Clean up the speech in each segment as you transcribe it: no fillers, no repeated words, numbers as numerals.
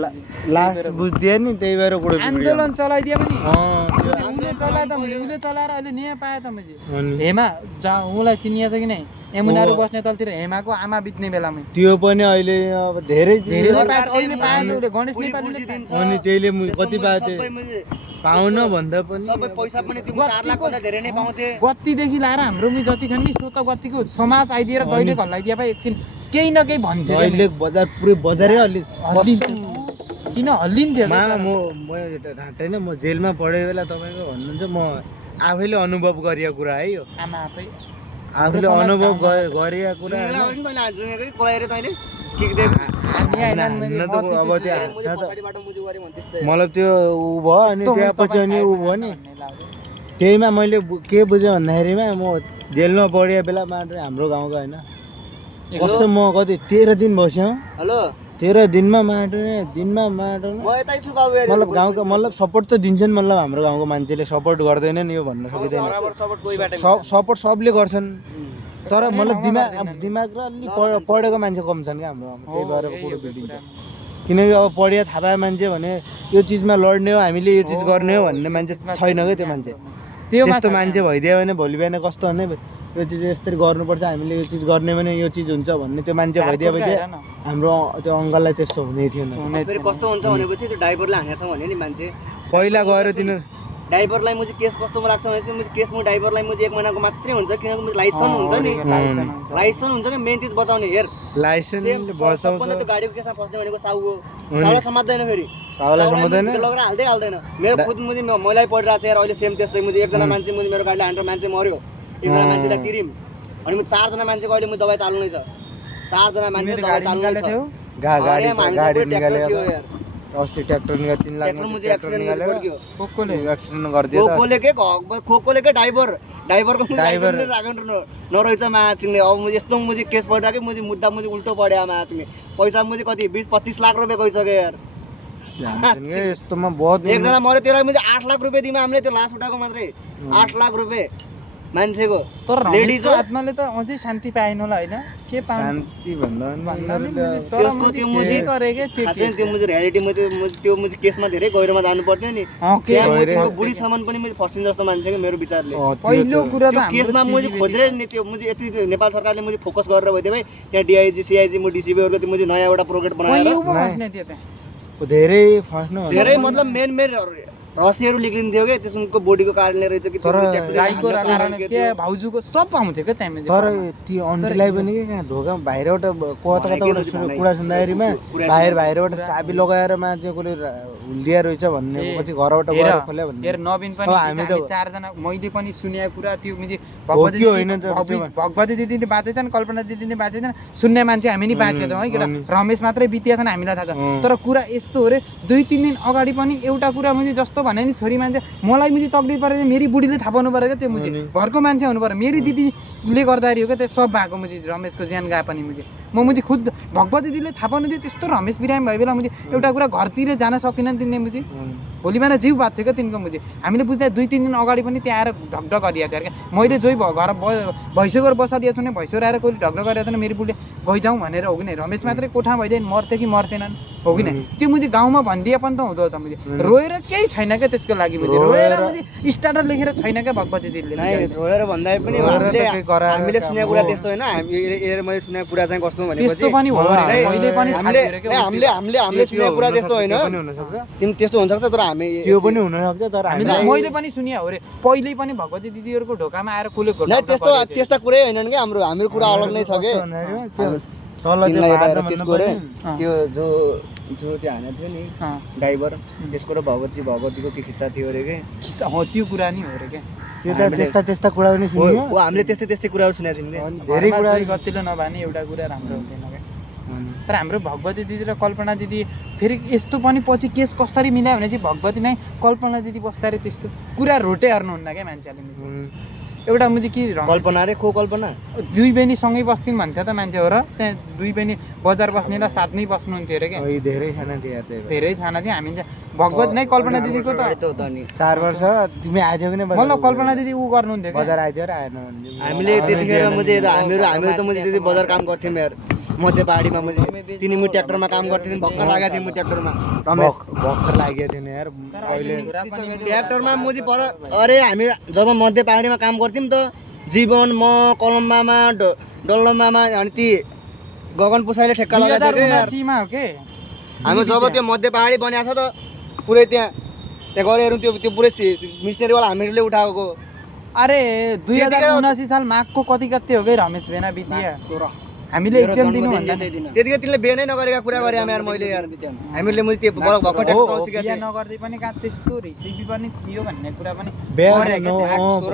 Last बुझ्दियो नि त्यही भएर कुरो आन्दोलन चलाइदियो पनि उसले चलाए त मैले उसले चलाएर अहिले न्याय पाएँ त मैले हेमा जहाँ उसलाई चिनिया छ कि नै यमुनाहरू बस्ने तलतिर हेमाको आमा बित्ने बेलामै त्यो पनि अहिले अब धेरै पाए अहिले पाए त उसले गणेश नेपालीले अनि त्यहीले कति पाए पाउन भन्दा पनि सबै पैसा पनि तिम्रो 4 लाख भन्दा धेरै नै पाउँथे गत्तीदेखि लाएर हाम्रोमा जति छन् नि सो त गत्तीको समाज आइदिएर दैलेख हल्लाइदिए पा एकछिन केही न केही भन्थ्यो दैलेख बजार पुरै बजारै किन हल्लिन्थ्यो म ढाँटेन म जेलमा पढेको बेला तपाईँको भन्नुहुन्छ म आफैले अनुभव गरिएको कुरा है यो आमा आफूले अनुभव गरेको कुरा मतलब त्यो ऊ भयो अनि त्यसपछि अनि ऊ भयो नि त्यहीमा मैले के बुझेँ भन्दाखेरिमा म जेलमा पढेको बेला मात्र हाम्रो गाउँको होइन कस्तो म कति 13 दिन बस्यौँ 13 दिनमा मतलब गाउँको मतलब सपोर्ट त दिन्छन् मतलब हाम्रो गाउँको मान्छेले सपोर्ट गर्दैनन् यो भन्न सकिँदैन सपोर्ट सबले गर्छन् तर मतलब दिमाग र अलि पढेको मान्छे कम छन् क्या हाम्रो गाउँमा त्यही भएर कुरो बिग्रिन्छ किनकि अब पढिया थाहा पाए मान्छे भने यो चिजमा लड्ने हो हामीले यो चिज गर्ने हो भन्ने मान्छे छैन क्या त्यो मान्छे त्यस्तो मान्छे भइदियो भने भोलि बिहान कस्तो भन्ने यो चिज यसरी गर्नुपर्छ हामीले यो चिज गर्ने भने यो चिज हुन्छ भन्ने त्यो मान्छे भइदिएपछि हाम्रो त्यो अङ्कललाई त्यस्तो हुने थिएन फेरि कस्तो हुन्छ भनेपछि त्यो ड्राइभरलाई हानेछ भने नि मान्छे पहिला गएर तिनीहरू ड्राइभरलाई मुझे केस कस्तो लाग्छ भनेपछि मुझे केस म ड्राइभरलाई मुझे 1 महिनाको मात्रै हुन्छ किनकि मुझे लाइसेन्स हुन्छ नि लाइसेन्स हुन्छ नि मेन चीज बचाउने हेर लाइसेन्स बचाउँछ त्यो गाडीको केसमा फस्ने भनेको साउ हो साउला समात्दैन फेरि साउला समात्दैन लगेर हाल्दैन मेरो खुद मुझे मैलाई परिरहेको छ यार अहिले सेम त्यस्तै मुझे एकजना मान्छे मुझे मेरो गाडीले हानेर मान्छे मर्यो एकजना मान्छेलाई तिरिम अनि म 4 जना मान्छेको अहिले म दबाई चाल्नु नै छ 4 जना मान्छे दबाई चाल्नु नै छ गाडी निकाल्यो यार अस्ति ट्र्याक्टर निकाल 3 लाख मुझे एक्सिडेन्ट निकालेर कोकोले एक्सिडेन्ट गरिदियो खोकोले के ड्राइभरको मुझे एक्सिडेन्ट राखेर नरहेछ माछिने अब मुझे यस्तो मुझे केस पडिराके मुझे मुद्दा मुझे उल्टो पड्यो माछिने पैसा मुझे कति 20-25 लाख रुपैयाँ गइसक्यो यार यस्तोमा बहुत एकजना मर्यो त्यसलाई मुझे 8 लाख रुपैयाँ दिमा हामीले त्यो लास उठाएको मात्रै 8 लाख रुपैयाँ मान्छेको तर लेडीजको आत्माले त अझै शान्ति पाएन होला हैन के शान्ति भन्दा तर त्यो मुझे गरेके त्यो मुझे रियालिटी त्यो मुझे केसमा धेरै गहिरोमा जानु पर्दैन नि त्यो बुढी सामान पनि मुझे फस्टिन जस्तो मान्छे के मेरो विचारले पहिलो कुरा त केसमा मुझे खोजेर नि त्यो मुझे यति नेपाल सरकारले मुझे फोकस गरेर भइदिए भाइ त्यहाँ डीआईजी सीआईजी मु डीसीबीहरुको त्यो मुझे नयाँ एउटा प्रोजेक्ट बनाएर धेरै फस्नु धेरै मतलब मेन रसीहरु लेखिन्थ्यो के त्यसको बडीको कारणले रहेछ कि गाईको कारण के भाउजूको सब पाउँथ्यो के त्यहाँ तर त्यो अन्टीलाई पनि के ढोका बाहिरबाट कता कुरा सुन्दाखेरिमा बाहिरबाट चाबी लगाएर मान्छेकोले हुल्दिया रहेछ भन्ने पछि घरबाट गएर खोल्यो भन्ने हेर नवीन पनि हामी 4 जना मैले पनि सुनेको कुरा त्यो मिजे भगवती दिदीले बाँचेछन् कल्पना दिदीले बाँचेछन् सुन्ने मान्छे हामी नि बाँचेछौँ है केटा रमेश मात्रै बितिया छन् हामीलाई थाहा छ तर कुरा यस्तो हो रे 2-3 दिन अगाडि पनि एउटा कुरा मुझे जस्तो भने नि छोरी मान्छे मलाई मुझे तकलिफ परेछ मेरी बुढीले थाहा पाउनु पर्यो के त्यो मुझे घरको मान्छे हुनु पर्यो मेरी दिदीले गर्दाखेरि हो के त्यो सब भएको मुझे रमेशको ज्यान गए पनि मुझे खुद भगवती दिदीले थाहा पाउनु थियो त्यस्तो रमेश बिरामी भयो बेला मुझे एउटा कुरा घरतिर जान सकिनन् तिनले मुझे भोलि बिहान जिउ भएको थियो क्या तिनको मुझे हामीले बुझ्दा 2-3 दिन अगाडि पनि त्यहाँ आएर ढकढक गरिएको थियो क्या मैले जोइ घर भैँसो बसादिएको छु नि भैँसो आएर कोही ढकढक गरिरहेको थिएन मेरो बुढीले गइजाउँ भनेर हो कि नै रमेश मात्रै कोठा भइदिए मर्थे कि मर्थेनन् हो कि नै त्यो मुझे गाउँमा भनिदिए पनि त हुँदो त मुझे रोएर केही छैन क्या त्यसको लागि मुझे रोएर मुझे स्टार्टर लेखेर छैन क्या भगवती दिदीले रोएर भन्दा पनि हामीले सुनेको कुरा त्यस्तो हैन मैले सुनेको कुरा चाहिँ कस्तो भनेपछि त्यस्तो पनि हो रे मैले पनि हामीले सुनेको कुरा त्यस्तो हैन तिमी त्यस्तो हुन्छ तर हामी त्यो पनि हुन सक्छ तर मैले पनि सुने हो रे पहिले पनि भगवती दिदीहरुको ढोकामा आएर कुलेको न त्यस्ता कुरै हैनन् के हाम्रो कुरा अलग नै छ के तल त्यसको रे त्यो जो त्यो हाने थियो नि ड्राइभर त्यसको र भगवतीको के खिस्सा थियो रे के खिस्सा हो त्यो कुरा नि हो रे के त्यो त त्यस्ता कुरा पनि सुन्यो हो हामीले त्यस्तै कुराहरु सुनेको थियौँ के धेरै कुरा गतिलो नभने एउटा कुरा राम्रो हुँदैन के तर हाम्रो भगवती दिदी र कल्पना दिदी फेरि यस्तो पनि पछि केस कसरी मिलायो भने चाहिँ भगवती नै कल्पना दिदी बस्दाखेरि त्यस्तो कुरा रोटे हार्नुहुन्न क्या मान्छेले एउटा मुझे के कल्पना रे को कल्पना दुई बहिनी सँगै बस्थिन् भन्थ्यो त मान्छे हो र त्यहाँ दुई बहिनी बजार बस्नेलाई साथमै बस्नुहुन्थ्यो अरे क्या धेरै खाना थियो हामी भगवत नै कल्पना दिदीको त 4 वर्ष तिमी आइथ्यौ कि मतलब कल्पना दिदी उ गर्नुहुन्थ्यो बजार आइथ्यो र आएन हामीले त्यतिखेर मुझे हामीहरू त मुझे दिदी बजार काम गर्थ्यौँ यार मध्य पहाडीमा मैले तिनी म ट्र्याक्टरमा काम गर्थेँ भर्खर लागेको थिएँ म ट्र्याक्टरमा रमेश भर्खर लागेको थिएन यार अहिले ट्र्याक्टरमा मुजी पर अरे हामी जब मध्य पहाडीमा काम गर्थ्यौँ त जीवन म कलम मामा डल्लो मामा अनि ती गगन पुसाइले ठेक्का लगाएको थियो क्या यार 2079 मा हो के हामी जब त्यो मध्य पहाडी बनाएको छ त पुरै त्यहाँ गएर हेरौँ त्यो पुरै मिस्नेरीवाला हामीहरूले उठाएको अरे 2079 साल माघको कति गते हो कि रमेश भेना बितिया हामीले एक्जाम दिनु भन्दा त्यतिकै तिमीले बिहे नगरेका कुरा गरे यार मैले यार हामीले मैले त्यो भर्खर ट्र्याक्टर सिकेको बिहा थिएँ नगर्दै पनि कहाँ त्यस्तो रेसिपी पनि थियो भन्ने कुरा पनि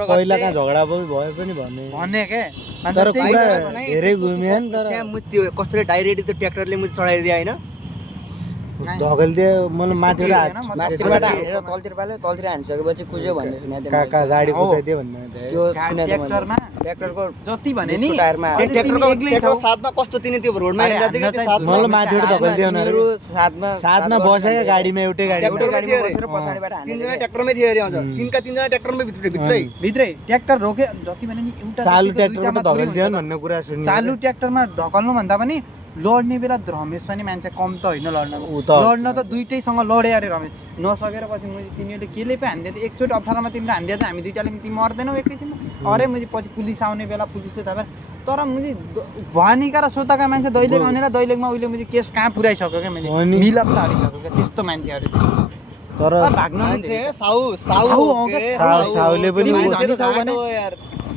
पहिला कहाँ झगडा भयो पनि भने के तर कुरा धेरै घुम्यो नि तर त्यहाँ म त्यो कस्तो डाइरेक्ट त्यो ट्र्याक्टरले मैले चढाइदिएँ होइन धकेलिदियो मैले माथिबाट मास्तिरबाट हानेर तलतिर पाल्यो तलतिर हानिसकेपछि कुज्यो भन्ने सुनेको थिएँ काका गाडी कुचाइदियो भन्ने त्यो सुनेको थिएँ ट्र्याक्टरमा ट्र्याक्टरको जति भने नि टायरमा ट्र्याक्टर साथमा कस्तो तिनी त्यो रोडमा हिँड्दा थियो कि त्यो मलाई माथिबाट धकेलिदियो न मेरो साथमा बसेको गाडीमा एउटै गाडी ट्र्याक्टरमै थियो अरे बसेर पछाडिबाट हानेको तिनजना ट्र्याक्टरमै थियो अरे अझ तिनजना ट्र्याक्टरमै भित्रै भित्रै ट्र्याक्टर रोके जति भने नि एउटा चालु ट्र्याक्टरबाट धकेलिदियो भन्ने कुरा सुनि चालु ट्र्याक्टरमा धकल्नु भन्दा पनि लड्ने बेला रमेश पनि मान्छे कम त होइन लड्न त दुइटैसँग लडे अरे रमेश नसकेर पछि मैले तिनीहरूले केले पो हान्दियो एकचोटि अप्ठ्यारोमा तिमीले हान्दियो त हामी दुइटाले तिमी मर्दैनौ एकैछिनमा अरे मैले पछि पुलिस आउने बेला पुलिसले थाहा पाएन तर मैले भनिका र सोताका मान्छे दैलेख आउने र दैलेखमा उहिले मैले केस कहाँ पुऱ्याइसक्यो क्या मैले मिलप त हारिसक्यो क्या त्यस्तो मान्छेहरू तर भाग्न मान्छे साउले पनि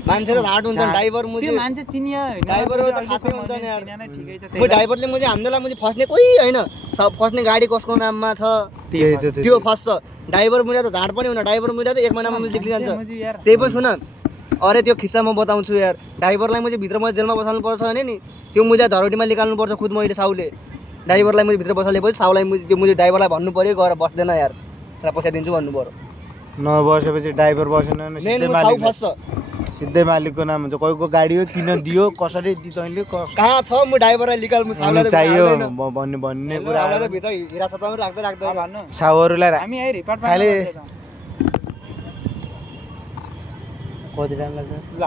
मान्छे त झाट हुन्छ ड्राइभर मुझे मान्छे चिनिया हैन ड्राइभरहरु त खासै हुन्छ नि यार म ड्राइभरले मुझे हान्देला मुझे फस्ने कोही हैन सब फस्ने गाडी कसको नाममा छ त्यो फस्छ ड्राइभर मुझे त झाट पनि हुन ड्राइभर मुझे त एक महिनामा मुझे निक्लि जान्छ त्यही पनि सुन अरे त्यो खिस्सा म बताउँछु यार ड्राइभरलाई मुझे भित्र म जेलमा बसाल्नु पर्छ भने नि त्यो मुझे धरोटीमा निकाल्नु पर्छ खुद मैले साउले ड्राइभरलाई मुझे भित्र बसालेपछि साउलाई मुझे त्यो मुझे ड्राइभरलाई भन्नु पर्यो गएर बस्दैन यार तर पैसा दिन्छु भन्नु पर्यो नबसेपछि ड्राइभर बसेन भने सिधै मालिकको नाम हुन्छ कोहीको गाडी हो किन दियो कसरी दि तैँले कहाँ छ म ड्राइभरलाई निकाल म साउलाई चाहियो भन्ने कुरा साउलाई त भित्र हिरासतमा राख्दै साउहरूलाई हामी है रिपोर्ट खाली कति टाइम लाग्छ ल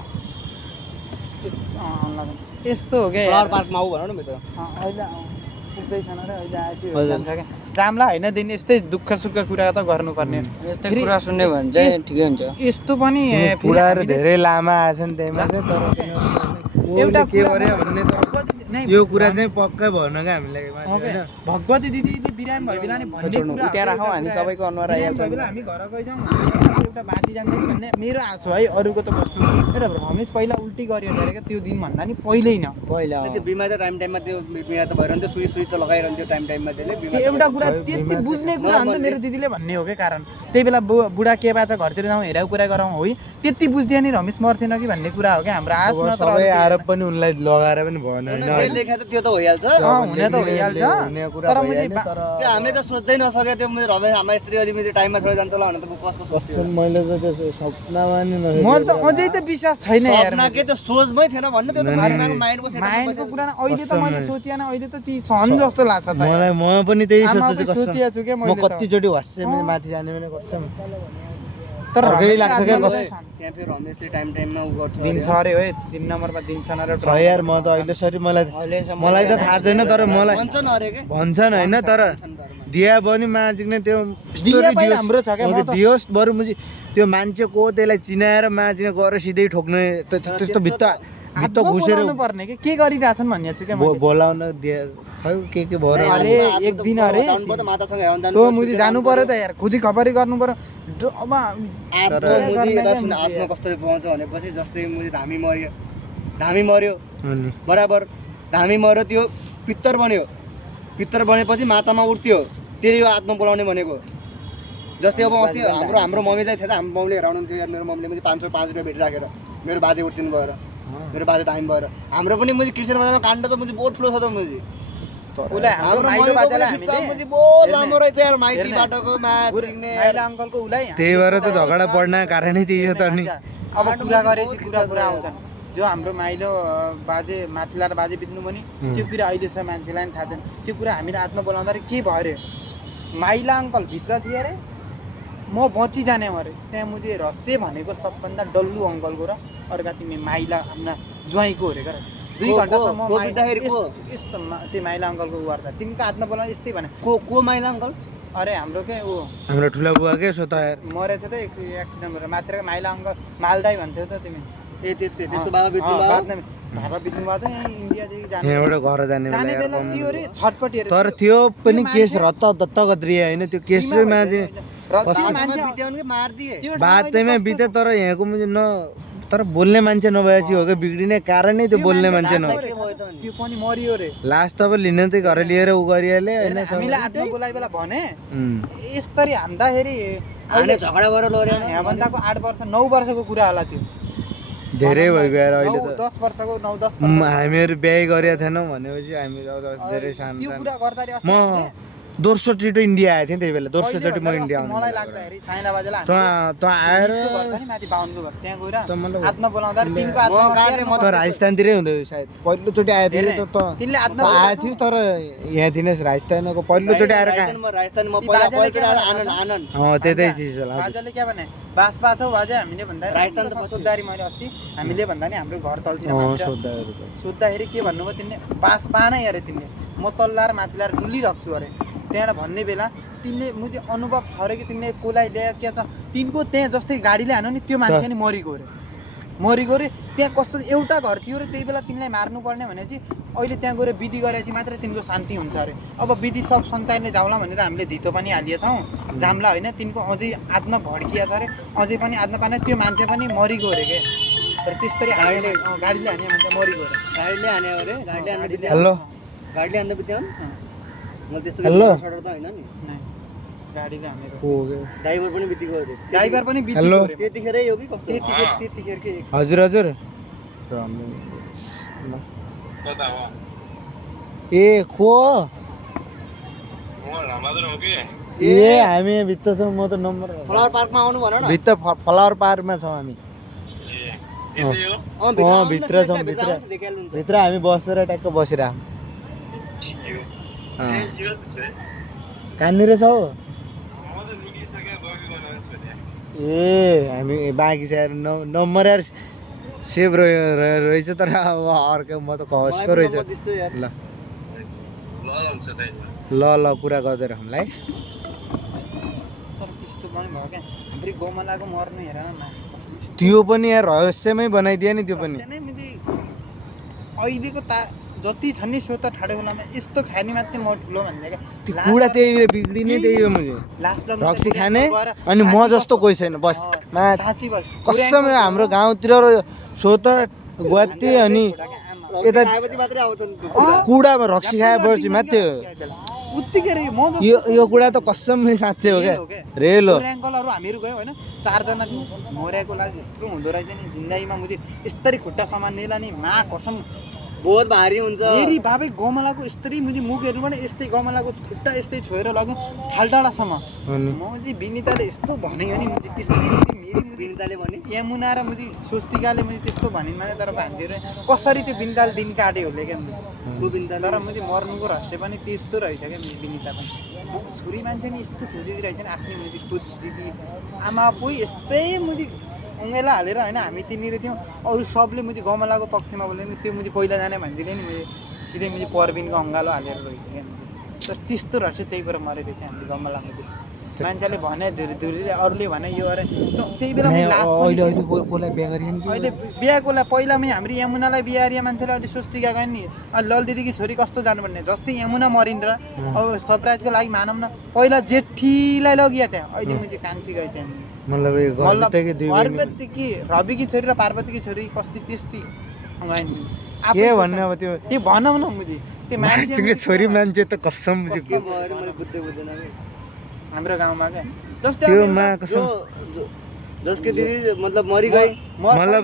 यस्तो हो क्या फ्लावर पार्कमा आऊ भन न भित्र अहिले पुग्दैछन् र अहिले आएपछि जान्छ क्या जामला होइन दिन यस्तै दुःख सुख कुरा त गर्नुपर्ने यस्तै कुरा सुन्ने भने चाहिँ ठिकै हुन्छ यस्तो पनि कुराहरू धेरै लामा आछन् त्यहीमा चाहिँ तर एउटा के गर्यो भन्ने त यो कुरा चाहिँ पक्कै भएन क्या हामीलाई हैन भगवती दिदीले बिरामी भयो बेला नि भन्ने कुरा उता राखौँ हामी सबैको अनुहार आइहाल्छ हामी घर गइजाउँ एउटा बाँची जान्छ भन्ने मेरो आशा है अरूको त कस्तो एउटा रमेश पहिला उल्टी गर्यो अरे त्यो दिन भन्दा नि पहिल्यै न पहिला त्यो बिमार त टाइममा त्यो बिमार त भइरहन्थ्यो सुई त लगाइरहन्थ्यो टाइममा त्यसले बिमार एउटा कुरा त्यति बुझ्ने कुरा हो नि त मेरो दिदीले भन्ने हो के कारण त्यही बेला बुढा के बाचा घरतिर जाउँ हेराउ कुरा गरौँ है त्यति बुझ्दियो नि रमेश मर्थेन कि भन्ने कुरा हो क्या हाम्रो आश न तर सबै आरोप पनि उनलाई लगाएर पनि भएन हैन लेखा त त्यो त भइहाल्छ हुने त भइहाल्छ तर मैले त्यो हामीले त सोच्दै नसके त्यो मेरो रमेश हाम्रो स्त्री अलि मेरो टाइममा छोडेर जान्छ होला भने त कसको सोच्थ्यो मैले त त्यो सपनामा नि मलाई त अझै त विश्वास छैन यार सपना के त सोचमै थिएन भन्नु त्यो त माइन्डको माइन्डको कुरा अहिले त मैले सोचिएन अहिले त ती सहन जस्तो लाग्छ त मलाई म पनि त्यही सोच्छु सोचिया छु के म मैले कतिचोटि हस्से माथि जाने भने कसम तर अर्कै लाग्छ क्या त्यहाँ फेरि रमेशले टाइममा उ गर्छ दिन्छ अरे है 3 नम्बरमा दिन्छ न र छ यार म त अहिले सरी मलाई त थाहा छैन तर मलाई भन्छन् अरे के भन्छन् हैन तर दिया पनि माजिक्ने त्यो राम्रो छ क्या दियोस् बरु मुजी त्यो मान्छे को त्यसलाई चिनाएर माजिने गएर सिधै ठोक्ने त्यस्तो भित्त घुसेर पर्ने के गरिरहेछन् भन्ने छु क्या बोलाउन खै के भएर अरे एक दिन अरे मातासँग हेर्न जानु तो मुजी जानु पर्यो त यार खोजी खबरी गर्नु पर्यो अब आत्मा कस्तो पाउँछ भनेपछि जस्तै मुजी धामी मर्यो बराबर धामी मर्यो त्यो पित्तर बनेपछि मातामा उठ्थ्यो त्यसले यो आत्मा बोलाउने भनेको जस्तै अब अस्ति हाम्रो मम्मी चाहिँ थियो त हाम्रो मम्मीले हेराउनु थियो यार मेरो मम्मीले मुझे 505 रुपियाँ भेटिराखेर मेरो बाजे उठ्दिनु भएर मेरो बाजे टाइम भएर हाम्रो पनि मुझे कृष्ण बजारमा काण्ड त मुझे बोट फ्लो छ त मुझे हाम्रो माइलो बाजालाई हामीले मुझे बहुत लामो रहेछ यार माइती बाटोको माछिने माइला अंकलको उलाई त्यही भएर त झगडा पड्न कारणै त्यही हो त नि अब कुरा गरेपछि कुरा आउँछन् जो हाम्रो माइलो बाजे माथिला र बाजे बित्नु पनि त्यो कुरा अहिलेसम्म मान्छेलाई पनि थाहा छैन त्यो कुरा हामीले आत्मा बोलाउँदा के भयो अरे माइला अङ्कल भित्र थिए अरे म बची जाने अरे त्यहाँ मुझे रस्से भनेको सबभन्दा डल्लु अङ्कलको र अर्का तिमी माइला हाम्रा ज्वाइँको अरे 2 घन्टासम्म को बित्दाखेरि को? यस्तो त्यो माइला अङ्कलको उ गर्दा तिनको हातमा बोलाउँ यस्तै भने को माइला अङ्कल? अरे हाम्रो के ऊ हाम्रो ठुला बुवा के सो त यार मरेको थियो त एक्सिडेन्ट भएर मात्र माइला अङ्कल मालदाई भन्थ्यो त तिमी ए त्यसको बाबा बित्नु भयो बादमा भाडा बित्नु भयो त यहाँ इन्डियादेखि जाने यहाँबाट घर जाने जाने बेला त्यो रे छटपटी अरे तर त्यो पनि केस रत्त दत्त गद्रिया होइन त्यो केसमा चाहिँ मान्छे बित्याउनु के मार्दिए त्यो बातैमा बित्यो तर यहाँको मुझे न तर बोल्ने मान्छे नभएपछि हो कि बिग्रिने कारण नै त्यो बोल्ने मान्छे न के भयो त अनि? त्यो पनि मरियो रे लास्ट अब लिन चाहिँ घर लिएर उ गरिहाले होइन हामीलाई आत्मा बोलाइ बेला भने उम्, यसरी हान्दाखेरि हाने झगडा भएर लड्यो यहाँभन्दाको 8 वर्ष 9 वर्षको कुरा होला त्यो धेरै भइगयो यार अहिले 9 त 10 वर्षको 9 10 हामीहरू बिहे गरेका थिएनौँ भनेपछि हामी अब धेरै सानो त्यो सानो कुरा गर्दाखेरि अस्ति म हामीले दोस्रोचोटि इन्डिया आएको थिएँ त्यही बेला दोस्रोचोटि म कहिले इन्डिया भन्दा आउनु मलाई लाग्दाखेरि साइना बाजेलाई त आएर गर्छ नि माथि बाहुनको घर त्यहाँ गएर त मतलब आत्मा बोलाउँदा तिनको म आत्मा गएको थिएँ, म त राजस्थानतिरै हुँदै सायद पहिलोचोटि आएको थिएँ त तिनले त आत्मा आएको थियो तर यहाँ थिएन राजस्थानको पहिलोचोटि आएर कहाँ राजस्थान म ती पहिला बाजेले पहिलो के आएर भन्छ? आनन्द आनन्द त्यतै चिज होला हजुर। बाजाले के भने बास पाछौ बाजे हामीले भन्दा राजस्थान त सोद्धारी मैले अस्ति हामीले भन्दा नि हाम्रो घर तलतिर अँ, भन्छ सोद्धाहरू त। सोद्धाखेरि के भन्नुभयो तिमीले बास पानै अरे तिमीले म तल्ला र माथि ल्याएर डुलिरहेको छु अरे त्यहाँबाट भन्ने बेला तिमीले मुझे अनुभव छ अरे कि तिमीले कसलाई ल्यायो के छ तिनको त्यहाँ जस्तै गाडीले हान्यो नि त्यो मान्छे नि मरिगयो अरे मरिगयो रे त्यहाँ कस्तो एउटा घर थियो र त्यही बेला तिमीलाई मार्नुपर्ने भने चाहिँ अहिले त्यहाँ गएर विधि गरेपछि मात्रै तिनको शान्ति हुन्छ अरे अब विधि सब सन्तानले जाउँला भनेर हामीले धितो पनि हालिएछौँ जाम्ला होइन तिनको अझै आत्मा भड्किया छ अरे अझै पनि आत्मा पाने त्यो मान्छे पनि मरिगयो अरे के तर त्यसरी गाडीले हाने मान्छे मरिगयो अरे गाडीले हाने अरे गाडीले हान्ने बित्या हेलो गाडीले हान्ने बित्या म त्यस्तो हेलो। सडर त होइन नि नै, गाडीले हानेको ड्राइभर पनि बित्तिको अरे ड्राइभर पनि बित्यो हेलो। अरे त्यतिखेरै हो कि कस्तो त्यतिखेर के हजुर हजुर ए को ए हामी यहाँ भित्र छौँ म त नम्बर फ्लावर पार्कमा आउनु भन न भित्र फ्लावर पार्कमा छौँ हामी अँ भित्र छौँ, भित्र। देखिहाल्नुहुन्छ भित्र हामी बसेर ट्याक्क बसिरहौँ कहाँनिर छौ ए हामी बाँकी छ यार नम्बर यार सेभ रहेछ तर अब अर्को म त कस्तो रहेछ त्यस्तो यार ल ल ल कुरा गर्दै हामीलाई तर त्यस्तो पनि भयो क्या हाम्रो गाउँमा लागेको मर्नु हेर न त्यो पनि यार रहस्यमै बनाइदियो नि त्यो पनि अहिलेको जति छ नि सो त ठाडो खोलामा यस्तो खाने मात्रै म ठुलो भन्ने त्यो क्या कुरा त्यही बिग्रिने त्यही हो मुझे लास्ट रक्सी खाने अनि म जस्तो कोही छैन बस मा साँच्ची कसम हाम्रो गाउँतिर सो त गुवाहाटी अनि यता आएपछि मात्रै आउँछ नि त्यो। कुडामा रक्सी खाएपछि मात्रै हो उत्तिकै रे म जस्तो यो कुरा त कसमै साँच्चै हो क्या रेल हो अङ्कलहरू हामीहरू गयो होइन 4 जना थियो मरेको लागि यस्तो हुँदो रहेछ नि जिन्दगीमा मुझे यस्तरी खुट्टा सामान नेला नि मा कसम बहुत भारी हुन्छ मेरी बाबै गमलाको यस्तरी मुझे मुखहरू पनि यस्तै गमलाको खुट्टा यस्तै छोएर लग्यो ठालडाँडासम्म अनि म चाहिँ विनिताले यस्तो भन्यो नि मुझे त्यस्तै मुझे मेरी मुझे विनिताले भने यमुना र मुझे स्वस्तिकाले मुझे त्यस्तो भनिन् भने तर भान्जीहरू कसरी त्यो विनिताले दिन काट्यो होला क्या मुझे को विनिताले तर मुझे मर्नुको रहस्य पनि त्यस्तो रहेछ क्या विनिता पनि छोरी मान्छे नि यस्तो खेल्दिँदी रहेछ नि आफ्नै मुझे कुच दिदी आमा कोही यस्तै मुझे अँगेला हालेर होइन हामी तिनीहरू थियौँ अरू सबले मुझे गमलाको पक्षमा बोल्यो नि त्यो मुझे पहिला जाने मान्छेले नि मैले सिधै मुझे परबिनको अङ्गालो हालेर गएको क्या मुझे तर त्यस्तो रहेछ त्यही भएर मरेको रहेछ हामीले गमला मुझे मान्छेले भने धुरी धुरीले अरूले भने यो अरे त्यही बेला मैले लास्ट अहिले अहिले कसलाई बिहा गरिन् कि अहिले बिहाकोलाई पहिला मैले हाम्रो यमुनालाई बिहा हारिया मान्छेले अहिले स्वस्तिका गयो नि अनि लल दिदीकी छोरी कस्तो जानुपर्ने जस्तै यमुना मरिन् र अब सरप्राइजको लागि मानौँ न पहिला जेठीलाई लगिया त्यहाँ अहिले मुझे कान्छी गयो त्यहाँ मतलब यो घरभित्रकै दुई बहिनी। पार्वतीकी रविकी छोरी र पार्वतीकी छोरी कस्ती त्यस्तै गइन् के भन्नु अब त्यो त्यो भनौँ न मुझे त्यो मान्छेको छोरी मान्छे त कसम के भयो अरे मैले बुझ्दै बुझ्दैन कि हाम्रो गाउँमा क्या जस्तै त्यो अब मा एउटा- कसम जसको दिदी मतलब मरि गए मतलब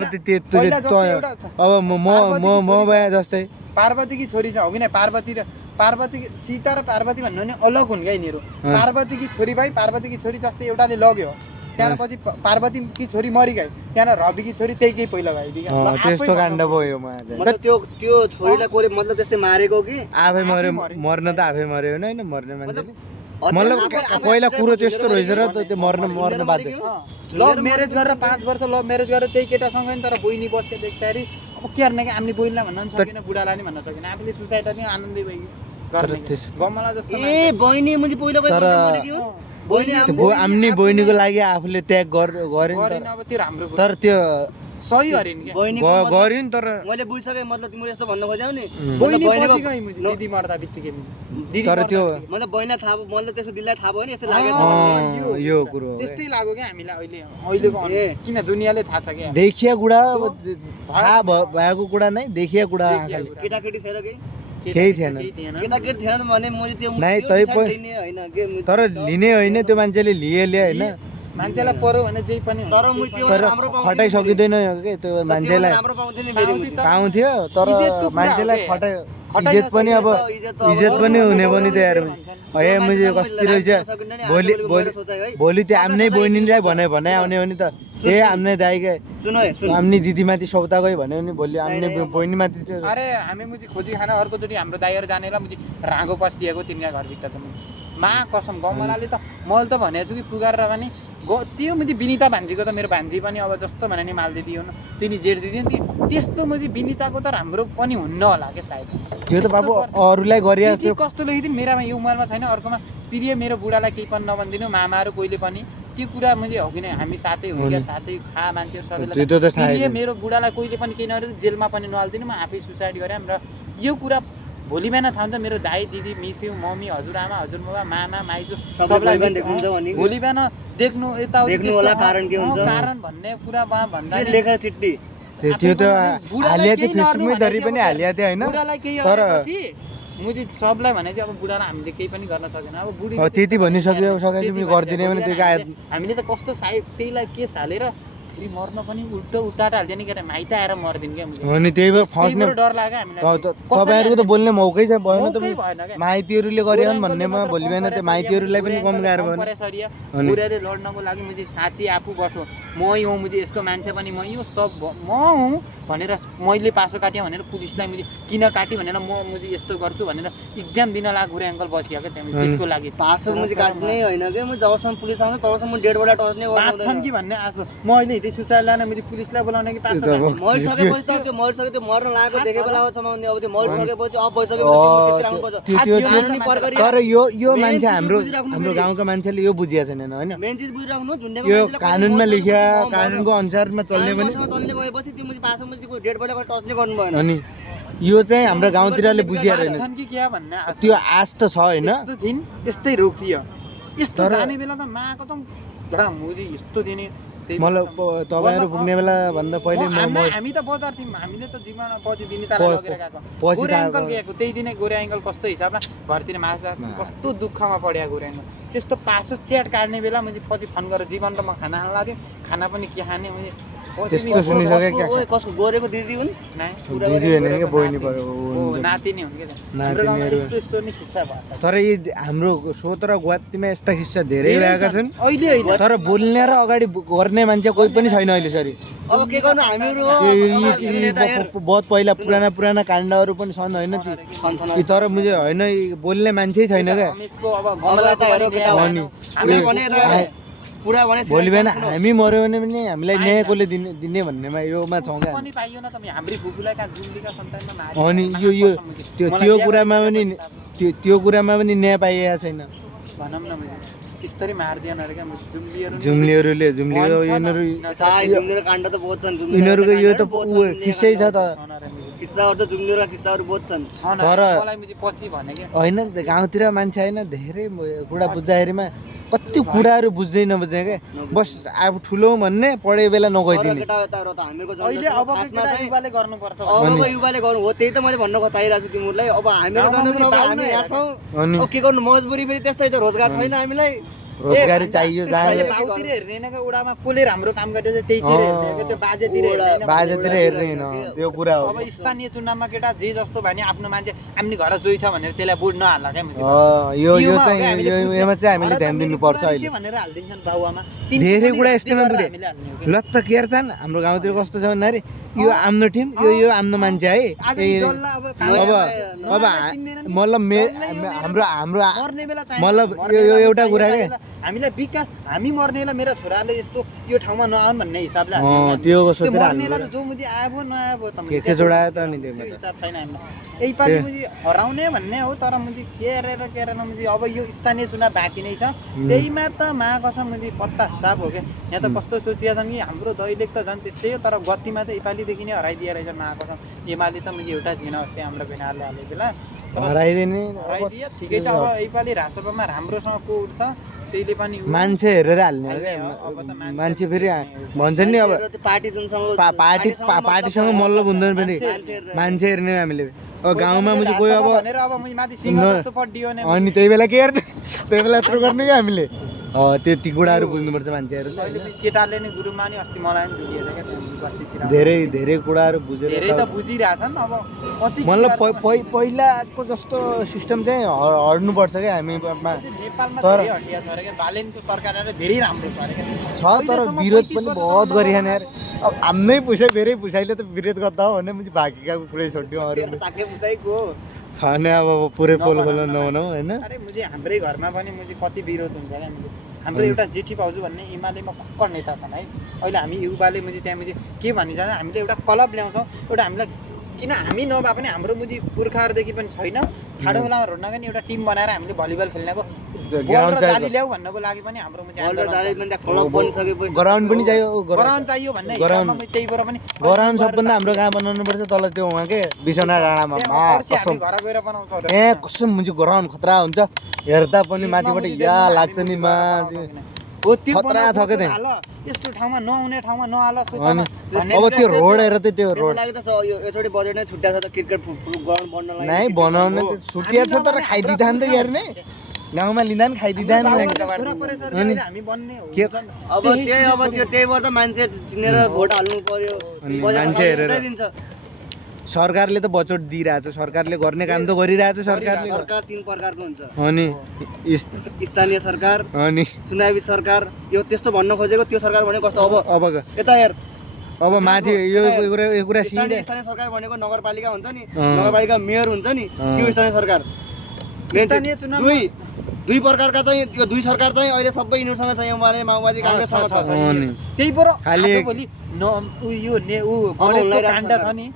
पहिला जस्तै एउटा छ। अब म भए जस्तै पार्वतीकी छोरी छ हो कि नै पार्वती र पार्वती सीता र पार्वती भन्नु नि अलग हुन् क्या यिनीहरू पार्वतीकी छोरी भाइ पार्वतीकी छोरी जस्तै एउटाले लग्यो त्यहाँबाट पछि पार्वतीकी छोरी मरि गए त्यहाँबाट रविकी छोरी त्यही पहिला भइदियो त्यस्तो काण्ड भयो म मतलब त्यो छोरीलाई कसले मतलब त्यस्तै मारेको कि आफै मर्यो मर्न त आफै मर्यो होइन मर्ने मान्छेले मतलब पहिला कुरो त्यस्तो रहेछ र त्यो मर्न बाध्य लभ म्यारेज गरेर 5 वर्ष लभ म्यारेज गरेर त्यही केटासँग नि तर बहिनी बस्यो देख्दाखेरि अब केयर न कि हामीले बोल्न भन्न पनि सकेन बुढालाई नि भन्न सकेन आफूले सुसाइड पनि आनन्दै भयो गर्ने गमला जस्तो ए बहिनी मैले पहिलो आम्नी बहिनीको लागि आफूले त्याग गरेन गरेन अब त्यो राम्रो कुरा। तर त्यो सही गरिन् के बहिनी गरिन तर मैले बुझिसकेँ मतलब तिम्रो यस्तो भन्न खोज्यौ नि बहिनी बहिनीको पछि गई मुजी दिदी मर्दा बित्तिकै दिदी तर त्यो मतलब बहिनीलाई थाहा मैले त्यसको दिललाई थाहा भयो नि यस्तो लागेको यो कुरो हो। त्यस्तै लाग्यो क्या हामीलाई अहिलेको किन दुनियाँले थाहा छ क्या देखिया कुरा अब थाहा भएको कुरा नै देखिया कुरा आँखाले केटाकेटी थिएर कि केही थिएन केटाकेटी थिएन भने मैले त्यो नाइ, त्यो तै side लिने होइन के तर लिने होइन त्यो मान्छेले लिए होइन मान्छेलाई पर्यो भने जे पनि हुन्छ। तर म त्यो तर राम्रो पाउँथेँ खटाइ सकिँदैन के त्यो मान्छेलाई राम्रो पाउँथेँ नि फेरि पाउँथेँ त। पाउँथ्यो तर इज्जतको कुरा मान्छेलाई हो के? खटाइ इज्जत पनि अब इज्जत पनि हुने पनि त यार हे मैले कस्तो रहेछ भोलि त्यो आफ्नै बहिनीलाई भने आउने हो नि त ए आफ्नै दाइकै सुन है सुन आफ्नै दिदीमाथि सौता गयो भन्यो भने भोलि आफ्नै बहिनीमाथि त्यो अरे हामी मुजी खोजी खाना अर्कोचोटि हाम्रो दाइहरू जानेलाई मुजी राँगो पसिदिएको तिनका घरभित्र त मुजी मा कसम गमलाले त मैले त भनेको छु कि पुगारेर पनि त्यो मुजी विनिता भान्जीको त मेरो भान्जी पनि अब जस्तो भने नि माल दिदी हुनु तिनी जेठ दिदी नि त्यस्तो मुजी विनिताको त राम्रो पनि हुन्न होला क्या सायद त्यो त बाबु अरूलाई गरिया के कस्तो लेखिदिनु मेरामा यो मोबाइलमा छैन अर्कोमा प्रिय मेरो बुढालाई केही पनि नभनिदिनु मामाहरू कहिले पनि त्यो कुरा मैले हो कि हामी साथै हो क्या साथै खा मान्छे सबैलाई त्यो त थाहा प्रिय मेरो बुढालाई कहिले पनि केही नगरेर जेलमा पनि नहालिदिनु म आफै सुसाइड गरेँ र यो कुरा भोलि बिहान थाहा हुन्छ मेरो दाइ दिदी मिस्यु मम्मी हजुरआमा हजुरबुबा मामा माइजू सबैलाई देख्नुहुन्छ भने भोलि बिहान देख्नु यता देख्नु होला कारण के हुन्छ कारण भन्ने कुरा भन्दा के लेखेर चिट्ठी त्यो त हालिया थियो फेसबुकमै धरि पनि हालिया थियो होइन बुढालाई केही तर मुजी सबलाई भने चाहिँ अब बुढालाई हामीले केही पनि गर्न सकेन अब बुढी त्यति सकेपछि पनि गरिदिने भने त्यो हामीले त कस्तो सायद त्यहीलाई केस हालेर फेरि मर्न पनि उल्टो उताट हाल्दैन नि के माइत आएर मर्दिन् क्या हो नि त्यही भएर फर्स्टमा डर लाग्यो हामीलाई तपाईँहरूको त बोल्ने मौकै चाहिँ भएन त मौकै भएन क्या माइतीहरूले गरेन भन्नेमा भोलि बिहान त्यो माइतीहरूलाई पनि कम गाह्रो भयो बुढाले लड्नको लागि मुझे साँच्ची आफू बसो मै हो मुझे यसको मान्छे पनि मै हो सब म हुँ भनेर मैले पासो काट्यो भनेर पुलिसलाई मुझे किन काट्यो भनेर म मुझे यस्तो गर्छु भनेर इक्जाम दिन लाग्यो गुरे अङ्कल बसियो क्या त्यहाँ त्यसको लागि पासो मुझे काट्ने होइन कि म जबसम्म पुलिस आउँछ तबसम्म डेड बडा टच नै गर्नु छन् कि भन्ने आशा म अहिले हिँड्दै सुसाइड लान मैले पुलिसलाई बोलाउने कि पासो मरिसकेपछि त त्यो मरिसक्यो त्यो मर्न लागेको देखे बेला अब त्यो मरिसकेपछि अब भइसकेपछि राख्नुपर्छ तर यो मान्छे हाम्रो गाउँका मान्छेले यो बुझिया छैन होइन मेन चिज बुझिराख्नु झुन्डेको यो कानुनमा लेख्या कानुनको अनुसारमा चल्ने पनि चल्ने गएपछि त्यो मुझे पासो मुझे डेड बडाको टच नै गर्नु भएन अनि यो चाहिँ हाम्रो गाउँतिरले बुझिया रहेन छन् कि क्या भन्ने आशा त्यो आश त छ होइन यस्तो थिइन् यस्तै रोग थियो यस्तो जाने बेला त माको त बडा मुजी यस्तो दिने मलाई तपाईँहरू पुग्ने बेला भन्दा पहिले हामी त बजार थियौँ हामीले त जीवनमा पछि विनितालाई लगेर गएको गोरे अङ्कल गएको त्यही दिनै गोरे अङ्कल कस्तो हिसाबमा घरतिर माछा कस्तो दुःखमा पढ्या गोरे अङ्कल त्यस्तो पासो च्याट काट्ने बेला मैले पछि फोन गरेर जीवन त म खाना खान लाग्थ्यो खाना पनि के खाने मैले त्यस्तो सुनिसके क्या कसको गोरेको दिदी हुन् दिदी होइन कि बहिनी पऱ्यो नातिनी हुन् क्या यस्तो नि खिस्सा भएको छ तर यी हाम्रो सोत र गुवाहाटीमा यस्ता खिस्सा धेरै भएका छन् अहिले होइन तर बोल्ने र अगाडि गर्ने मान्छे कोही पनि छैन अहिले सरी अब के गर्नु हामीहरू बहुत पहिला पुराना काण्डहरू पनि छन् होइन तर मुझे होइन बोल्ने मान्छे छैन क्या पुरा भने भोलि बिहान हामी मऱ्यो भने पनि हामीलाई न्याय कसले दिने भन्नेमा योमा छौँ क्या अनि यो त्यो कुरामा पनि त्यो कुरामा पनि न्याय पाइएको छैन भनौँ न यस्तरी मार्दिएन अरे क्या जुम्लीहरूले काण्ड त बहुत छन् यिनीहरूको यो त खिस्सै छ त किस्साहरू त जुम्लीहरू किस्साहरू बहुत छन् तर पछि भने क्या होइन गाउँतिर मान्छे होइन धेरै कुरा बुझ्दाखेरिमा कति कुराहरू बुझ्दै नबुझ्ने क्या बस अब ठुलो भन्ने पढे बेला नगइदिने अहिले अब युवाले गर्नुपर्छ अब युवाले गर्नु हो त्यही त मैले भन्न चाहिरहेको छु तिमीहरूलाई अब हामीहरू हामी यहाँ छौँ के गर्नु मजबुरी फेरि त्यस्तै त रोजगार छैन हामीलाई रोजगारी चाहियो बाउतिर हेर्ने उडामा कसले राम्रो काम गरेछ त्यहीतिर हेर्ने त्यो बाजेतिर हेर्ने त्यो कुरा हो अब स्थानीय चुनावमा केटा जे जस्तो भने आफ्नो मान्छे आफ्नो घर जोइ छ भनेर त्यसलाई बुढ नहाल्ला क्या यो चाहिँ यसमा चाहिँ हामीले ध्यान दिनुपर्छ अहिले भनेर हाल्दिन्छन् बाउआमा धेरै कुरा यस्तैमा बुढे ल त के हेर्छन् हाम्रो गाउँतिर कस्तो छ भन्दाखेरि यो आफ्नो टिम यो आफ्नो मान्छे है अब मतलब हाम्रो मतलब यो एउटा कुरा के हामीलाई विकास हामी मर्नेलाई मेरा छोराले यस्तो यो ठाउँमा नआउन् भन्ने हिसाबले त्यो त्यो सोचेर मर्नेलाई त जो मुजी आयो नआयो त के जोडायो त नि त्यो त्यो हिसाब छैन हामीलाई यही पालि मुजी हराउने भन्ने हो तर मुजी के हेरेर मुजी अब यो स्थानीय चुनाव बाँकी नै छ त्यहीमा त महाकसम मुजी पत्ता साफ हो क्या यहाँ त कस्तो सोचिया छन् कि हाम्रो दैलेख त झन् त्यस्तै हो तर गतिमा त योपालिदेखि नै हराइदिए रहेछ महाकसम एमाले त मुजी एउटा दिन अस्ति हाम्रो भेनारले हाले बेला हराइदिने हराइदिए ठिकै छ अब योपालि रासपामा राम्रोसँग को उठ्छ त्यहीले पनि मान्छे हेरेर हाल्ने हो क्या मान्छे फेरि भन्छन् नि अब पार्टी जुनसँग पार्टीसँग मतलब हुँदैन फेरि मान्छे हेर्ने हामीले अब गाउँमा मुझे कोही अब भनेर अब माथि सिंह जस्तो पड्डियो भने अनि त्यही बेला के हेर्ने त्यही बेला यत्रो गर्ने क्या हामीले ती कुराहरू बुझ्नुपर्छ मान्छेहरूले अहिले केटाहरूले नि गुरुमा नि अस्ति मलाई नि जुलिएछ क्या बस्तीतिर धेरै कुराहरू बुझेर धेरै त बुझिरहेछन् अब कति मतलब पहिलाको जस्तो सिस्टम चाहिँ हट्नुपर्छ क्या हामीमा नेपालमा धेरै हटिया छ अरे क्या बालेनको सरकार आएर धेरै राम्रो छ अरे क्या छ तर विरोध पनि बहुत गरिहान यार अब हाम्रै धेरै पुसाइले त विरोध गर्दा हो भने मुझे बाँकीका कुरै छोड्यो अरू छ नि अब पुरै पोल खोल्न नहुनु होइन अरे मुझे हाम्रै घरमा पनि मुझे कति विरोध हुन्छ क्या मुझे हाम्रो एउटा जेठी भाउजू भन्ने एमालेमा खक्कर नेता छन् है अहिले हामी युवाले मुझे त्यहाँ मुझे के भनिन्छ हामीले एउटा क्लब ल्याउँछौँ एउटा हामीलाई किन हामी नभए पनि हाम्रो मुझे पुर्खाहरूदेखि पनि छैन ठाडो खोलामा रोड्नका नि एउटा टिम बनाएर हामीले भलिबल खेल्नको जाली ल्याऊ भन्नको लागि पनि हाम्रो मुझे गराउन्ड पनि चाहियो गराउन्ड चाहियो भन्ने हिसाबमा त्यही भएर पनि गराउन्ड सबभन्दा हाम्रो कहाँ बनाउनु पर्छ तल त्यो उहाँ के बिसना डाँडामा हामी घर गएर बनाउँछौँ ए कसम मुझे गराउन्ड खतरा हुन्छ हेर्दा पनि माथिबाट या लाग्छ नि मा हो त्यो खतरा छ के त्यहाँ यस्तो ठाउँमा नहुने ठाउँमा नहाल अब त्यो रोड हेर त त्यो रोड लागि त यसरी बजेट नै छुट्या छ त क्रिकेट ग्राउन्ड बन्नलाई नै बनाउन छुट्टिया छ तर खाइदिँदा नि त यार नै गाउँमा लिँदा नि खाइदिँदा नि हामी बन्ने हो अब त्यही भएर त मान्छे चिनेर भोट हाल्नु पर्यो मान्छे हेरेर सरकारले त बजेट दिइरहेछ सरकारले गर्ने काम त गरिरहेछ सरकारले सरकार तीन प्रकारको हुन्छ अनि स्थानीय सरकार अनि चुनावी सरकार यो त्यस्तो भन्न खोजेको त्यो सरकार भनेको कस्तो अब यता हेर अब माथि यो कुरा स्थानीय सरकार भनेको नगरपालिका हुन्छ नि नगरपालिका मेयर हुन्छ नि त्यो स्थानीय सरकार दुई प्रकारका चाहिँ यो दुई सरकार चाहिँ अहिले सबै यिनीहरूसँग चाहिँ एमाले माओवादी कांग्रेससँग छ त्यही भएर खाली भोलि यो गणेशको काण्ड छ नि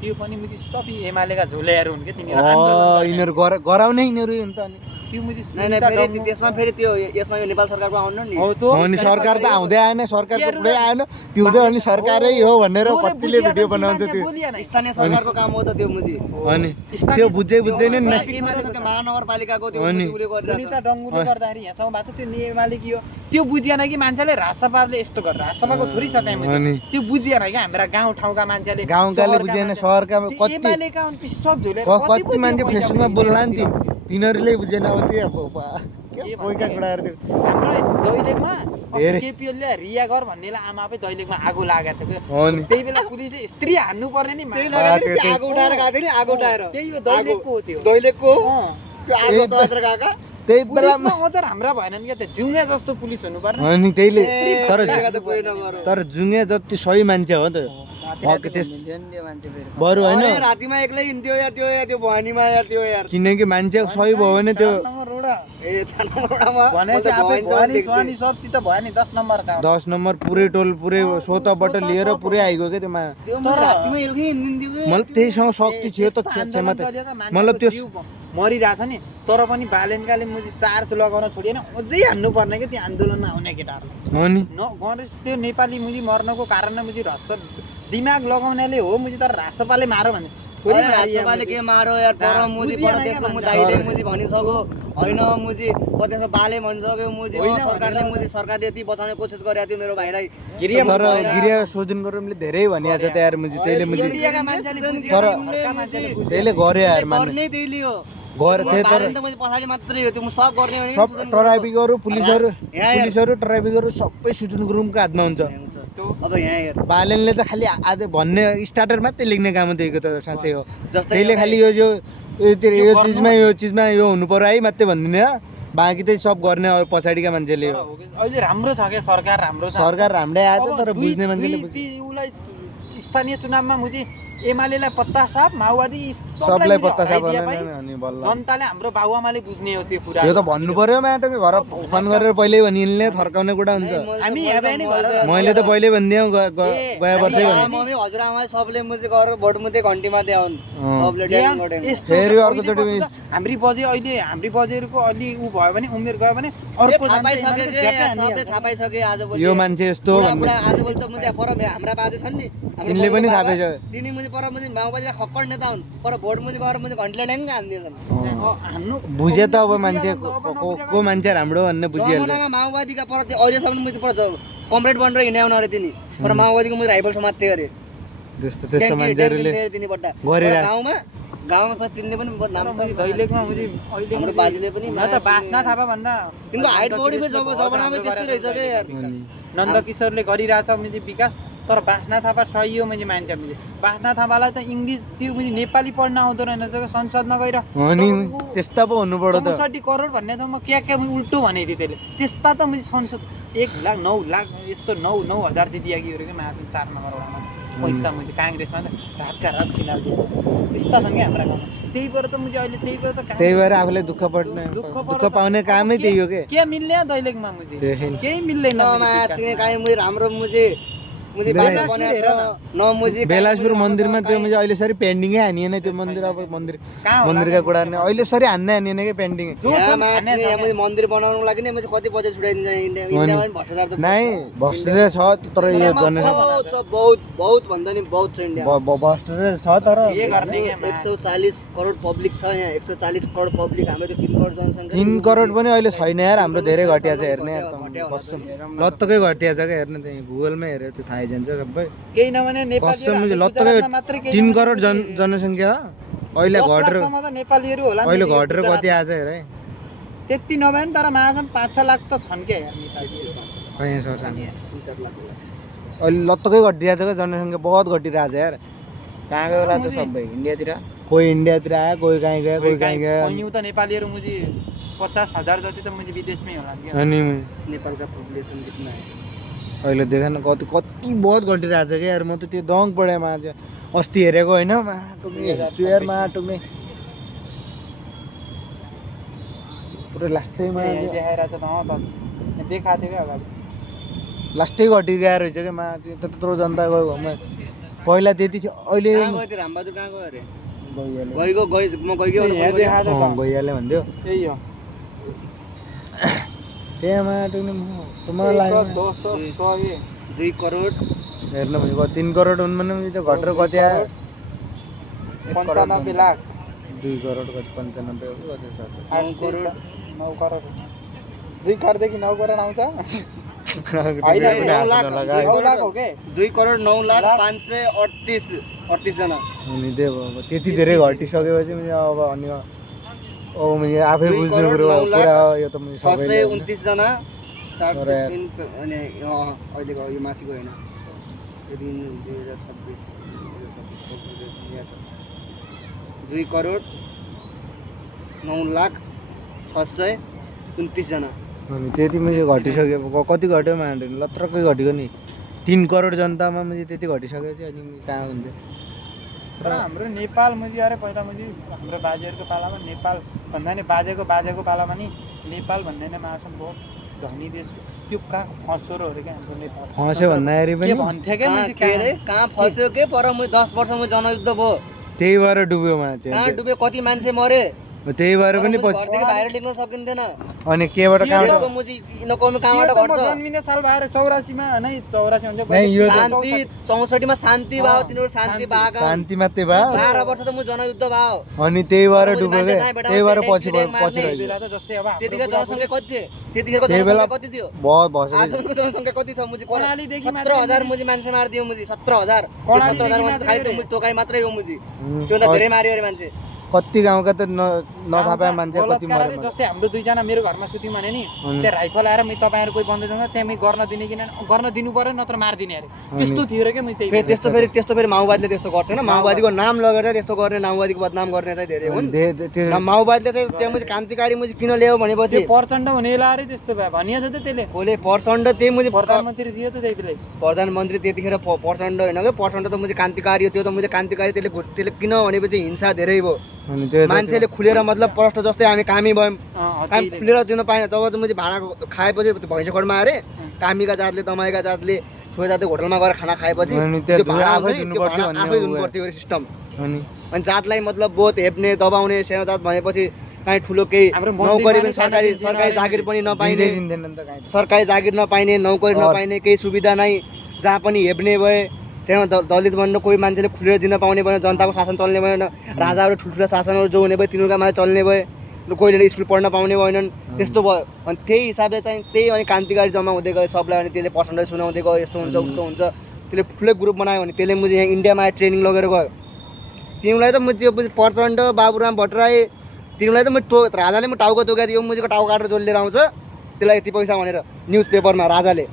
त्यो पनि मुझे सबै एमालेका झोलेहरू हुन् के यिनीहरू गराउने यिनीहरू हुन्छ अनि त्यो मुझे फेरि त्यसमा फेरि त्यो यसमा यो नेपाल सरकारको आउनु नि अनि सरकार त आउँदै आएन सरकारको पुरै आएन त्यो चाहिँ अनि सरकारै हो भनेर कतिले भिडियो बनाउँछ त्यो स्थानीय सरकारको काम हो त त्यो मुझे अनि त्यो बुझ्दै नै महानगरपालिकाको त्यो उले गरिरहेछ डङ्गुले गर्दाखेरि यहाँसम्म भएको त्यो एमाले के हो त्यो बुझिएन कि मान्छेले राजसभाले यस्तो गर्छ राजसभाको थोरै छ त्यहाँ त्यो बुझिएन क्या हाम्रा गाउँ ठाउँका मान्छेले गाउँकाले बुझेन सहरका एमालेका सब झोले कति मान्छे फेसबुकमा बोल्ला नि तिनीहरूले बुझेन अब त्यो कोहीका कुराहरू त्यो हाम्रो दैलेखमा केपिएलले रियागर भन्नेलाई आमा आफै दैलेखमा आगो लागेको थियो त्यही बेला पुलिसले स्त्री हान्नु पर्ने नि आगो उठाएर गएको थियो नि आगो उठाएर त्यही हो दैलेखको हो त्यो दैलेखको त्यो आगो चलाएर गएका त्यही बेलामा अझ हाम्रा भएनन् क्या त्यो जुङ्गे जस्तो पुलिस हुनु पर्ने अनि त्यहीले तर जुङ्गे जति सही मान्छे हो त बरु होइन रातिमा एक्लै हिँड्थ्यो यार त्यो भवानीमा यार त्यो यार किनकि मान्छे सही भयो भने त्यो 10 नम्बर पुरै टोल पुरै सोतबाट लिएर पुरै आइगयो क्या त्यो त्यहीसँग शक्ति थियो त मतलब त्यो मरिरहेछ नि तर पनि बालेनकाले मुझे चार्ज लगाउन छोडिएन अझै हान्नु पर्ने क्या त्यो आन्दोलनमा आउने केटाहरूलाई गणेश त्यो नेपाली मुझे मर्नको कारण मुझे राष्ट्र दिमाग लगाउनेले हो मुझे तर राष्ट्रपाले मारो भने राष्ट्रपाले के मारो यार पर मुझे प्रदेशमा मुझाइले मुझे भनिसक्यो हैन मुझे प्रदेशमा बाले भनिसक्यो मुझे सरकारले मुझे सरकारले यति बचाउने कोसिस गरेको थियो मेरो भाइलाई तर गिरिया सोजन गरमले धेरै भनिया छ त यार मुझे त्यसले मुझे त्यसले गर्यो यार मान्ने त्यसले हो गर्थे तर पछाडी मात्रै हो त्यो सब गर्ने भने सब ट्राफिकहरु पुलिसहरु ट्राफिकहरु सबै सुजन गुरुङको हातमा हुन्छ अब यहाँ हेर बालेनले त खाली आधे भन्ने स्टार्टर मात्रै लेख्ने काम दिएको त साँच्चै हो त्यसले खाली यो चीजमा यो हुनु पर्यो है मात्रै भन्दिने बाँकी चाहिँ सब गर्ने पछाडिका मान्छेले अहिले राम्रो छ क्या सरकार राम्रो छ सरकार राम्रै आएछ तर बुझ्ने मान्छेले उसलाई स्थानीय चुनावमा मुझे एमालेलाई पत्ता साफ माओवादी सबलाई पत्ता साफ हराइदिए भए अनि बल्ल जनताले हाम्रो बाबुआमाले बुझ्ने हो त्यो कुरा यो त भन्नु पर्यो माटोको घर फोन गरेर पहिल्यै भनिले थर्काउने कुरा हुन्छ हामी हेर्दै नि घर मैले त पहिल्यै भनिदिएँ गए वर्षै भने मम्मी हजुरआमा सबले मुझे गरेर भोट मुझे घन्टीमा देउन् सबले ड्याङ गरे फेरि अर्कोचोटि हाम्री बजेहरूको अलि उ भयो भने उमेर गयो भने अर्को थाहा पाइसके सबले थाहा पाइसके आजभोलि यो मान्छे यस्तो हो भन्ने आजभोलि त मुझे पर हाम्रा बाजे छन् नि तिनले पनि थाहा पाइसक्यो तिनी मुझे पर मुझे माओवादी खक्कड नेता हुन् पर भोट मुझे गरेर मुझे घन्टीले ड्याङ हान्दिन्छन् हान्नु बुझे त अब मान्छे को मान्छे राम्रो भन्ने बुझिहाल्छ जमानामा माओवादीका पर अहिलेसम्म मुझे पर कमरेड बनेर हिँड्याउन अरे तिनी पर माओवादीको मुझे राइफल समात्थे अरे त्यस्तो मान्छेहरूले तिनी बट्टा गरिरहेको गाउँमा तिनले पनि नाम दैलेखमा मुझे अहिले हाम्रो बाजेले पनि न त बास्ना थापा भन्दा तिनको हाइट बढी पनि जमानामै त्यस्तै रहेछ के यार नन्दकिशोरले गरिरहेछ मैले विकास तर बास्ना थापा सही हो मैले मान्छ मैले बास्ना थापालाई त इङ्ग्लिस त्यो मैले नेपाली पढ्न आउँदो रहेनछ संसदमा गएर अनि त्यस्ता पो हुनु पर्यो त 64 करोड भन्ने त म क्या उल्टो भनेको थिएँ त्यसले त्यस्ता त मैले संसद 1 लाख 9 लाख यस्तो 9,000 दिदिया कि महासम 4 नम्बरमा पैसा मैले काङ्ग्रेसमा त रातका रात छिनाल्थ्यो त्यस्ता छ कि हाम्रा गाउँमा त्यही भएर त मैले अहिले त्यही भएर आफूलाई दुःख पाउने कामै त्यही हो के मिल्ने दैलेखमा मुझे केही मिल्दैन मुझे राम्रो मुझे बाटो बनाएर न मुझे बेलासपुर मन्दिरमा त्यो मैले अहिले सरी पेन्डिङै हानिएन त्यो मन्दिर अब मन्दिरका कुरा नै अहिले सरी हान्दैन के पेन्डिङ मुझे मन्दिर बनाउनको लागि नै मुझे कति बजेट छुटाइदिन्छ इन्डियामा पनि भ्रष्टाचार त नै भ्रष्टाचार छ तर यो बहुत भन्दा नि बहुत छ इन्डिया भ्रष्टाचार छ तर के गर्ने 140 करोड पब्लिक छ यहाँ 140 करोड पब्लिक हाम्रो त 3 करोड जनसङ्ख्या 3 करोड पनि अहिले छैन यार हाम्रो धेरै घटिया छ हेर्ने कसम लत्तकै घटिया छ के हेर्ने त्यही गुगलमै हेरेर त्यो थाहै जान्छ सबै केही नभने नेपाली लत्तकै 3 करोड जनसङ्ख्या अहिले घटेर नेपालीहरू होला अहिले घटेर कति आज हेर है त्यति नभए नि तर महाजन 5-6 लाख त छन् के यार अहिले लत्तकै घटिया छ जनसङ्ख्या बहुत घटिरहेको छ यार कहाँ गयो होला त सबै इन्डियातिर कोही इन्डियातिर आयो कोही कहीँ गयो कोही कहीँ गयो कहीँ त नेपालीहरू मुझे 50,000 जति त मुझे विदेशमै होला नि अनि नेपालका पपुलेसन कितना है अहिले देखा न कति बहुत घटिरहेको छ क्या यार म त त्यो दङ पढेमा आज अस्ति हेरेको होइन हेर्छु यार माटोमै पुरै लास्टैमा देखाइरहेको छ त देखाएको थियो क्या अगाडि लास्टै घटिगएको रहेछ क्या मा त्यत्रो जनता गयो घरमा पहिला त्यति थियो अहिले रामबहादुर कहाँ गयो अरे गइहाल्यो भन्थ्यो त्यही हो त्यहाँ माटो मलाई लाग्यो 2 करोड हेर्नु भनेको 3 करोड हुन् भने त्यो घटेर कति आयो 95 लाख 2 करोड कति 95 हो कति 9 करोड 2 करोडदेखि 9 करोड आउँछ 9 लाख हो के 2 करोड 9 लाख 538 जना अनि त्यो त्यति धेरै घटिसकेपछि अब अनि आफै बुझ्ने कुरा यो त 629 जना 403 अनि अहिलेको यो माथिको होइन यो 2026 2 करोड 9 लाख 629 जना अनि त्यति मैले घटिसक्यो कति घट्यो मान्यो लत्रकै घटेको नि 3 करोड जनतामा मैले त्यति घटिसकेपछि अनि कहाँ हुन्थ्यो तर हाम्रो नेपाल मुझे अरे पहिला मुझे हाम्रो बाजेहरूको पालामा नेपाल भन्दा नि बाजेको पालामा नि नेपाल भन्ने नै महासम बहुत धनी देश त्यो कहाँ फस्यो र अरे क्या हाम्रो नेपाल फस्यो भन्दाखेरि पनि के भन्थे क्या कहाँ फस्यो के पर 10 वर्षमा जनयुद्ध भयो त्यही भएर डुब्यो मान्छे कहाँ डुब्यो कति मान्छे मरे त्यही भएर पनि पछि बाहिर लेख्न सकिँदैन अनि केबाट कहाँबाट जन्मिने साल भएर 84 मा नै 84 हुन्छ शान्ति 64 मा शान्ति भयो तिनीहरु शान्ति भएको शान्ति मात्रै भयो 12 वर्ष त म जनयुद्ध भयो अनि त्यही भएर डुब्यो के त्यही भएर पछि रह्यो जस्तै अब त्यतिकै जनसङ्ख्या कति थियो त्यतिखेरको जनसङ्ख्या कति थियो बहुत भसो आजको जनसङ्ख्या कति छ मुजी कर्णाली देखि 17000 मुजी मान्छे मार्दियो मुजी 17000 17000 मान्छे खाइ त मुजी तोकाइ मात्रै हो मुजी त्यो त धेरै मार्यो रे मान्छे कति गाउँका त नथाहा पाए मान्छे कति बलात्कार अरे मरे जस्तै हाम्रो दुईजना मेरो घरमा सुत्यौँ भने नि अनि त्यहाँ राइफल आएर मैले तपाईँहरू कोही बन्दैसँग त्यहाँ मैले गर्न दिने कि गर्न दिनु पर्यो नत्र मारिदिने अरे त्यस्तो थियो र क्या मैले त्यही फेरि त्यस्तो फेरि माओवादीले त्यस्तो गर्थेन माओवादीको नाम लगेर चाहिँ त्यस्तो गर्ने माओवादीको बदनाम गर्ने चाहिँ धेरै हुन् माओवादीले चाहिँ त्यहाँ मुझे क्रान्तिकारी मुझे किन ल्यायो भनेपछि प्रचण्ड हुने अरे त्यस्तो भयो भनिएको छ त त्यसले कसले प्रचण्ड त्यही मुझे प्रधानमन्त्री थियो त त्यही बेला प्रधानमन्त्री त्यतिखेर प्रचण्ड होइन क्या प्रचण्ड त मुझे क्रान्तिकारी हो त्यो त मुझे क्रान्तिकारी त्यसले किन भनेपछि हिंसा धेरै भयो मान्छेले खुलेर मतलब प्रष्ट जस्तै हामी कामी भयौँ काम खुलेर दिन पाएन तब त मुझे भाँडा खाएपछि भैँसखोरमा अरे कामीका जातले दमाईका जातले ठुलो जातले होटलमा गएर खाना खाएपछि आफै दिनुपर्थ्यो सिस्टम अनि जातलाई मतलब बोध हेप्ने दबाउने सानो जात भनेपछि काहीँ ठुलो केही नौकरी पनि सरकारी जागिर पनि नपाइने सरकारी जागिर नपाइने नौकरी नपाइने केही सुविधा नै जहाँ पनि हेप्ने भए सानो दलित बन्न कोही मान्छेले खुलेर दिन पाउने भएन जनताको शासन चल्ने भएन राजाहरू ठुल्ठुला शासनहरू जो हुने भए तिनीहरूका माथि चल्ने भए कोहीले स्कुल पढ्न पाउने भएनन् त्यस्तो भयो अनि त्यही हिसाबले चाहिँ त्यही अनि क्रान्तिकारी जम्मा हुँदै गयो सबलाई अनि त्यसले पर्सन्टेज सुनाउँदै गयो यस्तो हुन्छ उस्तो हुन्छ त्यसले ठुलै ग्रुप बनायो भने त्यसले मुझे यहाँ इन्डियामा ट्रेनिङ लगेर गयो तिमीलाई त म त्यो प्रचण्ड बाबुराम भट्टराई तिमीलाई त म राजाले म टाउको तोकाइदियो मुझेको टाउको काटेर जोड लिएर आउँछ त्यसलाई यति पैसा भनेर न्युज पेपरमा राजाले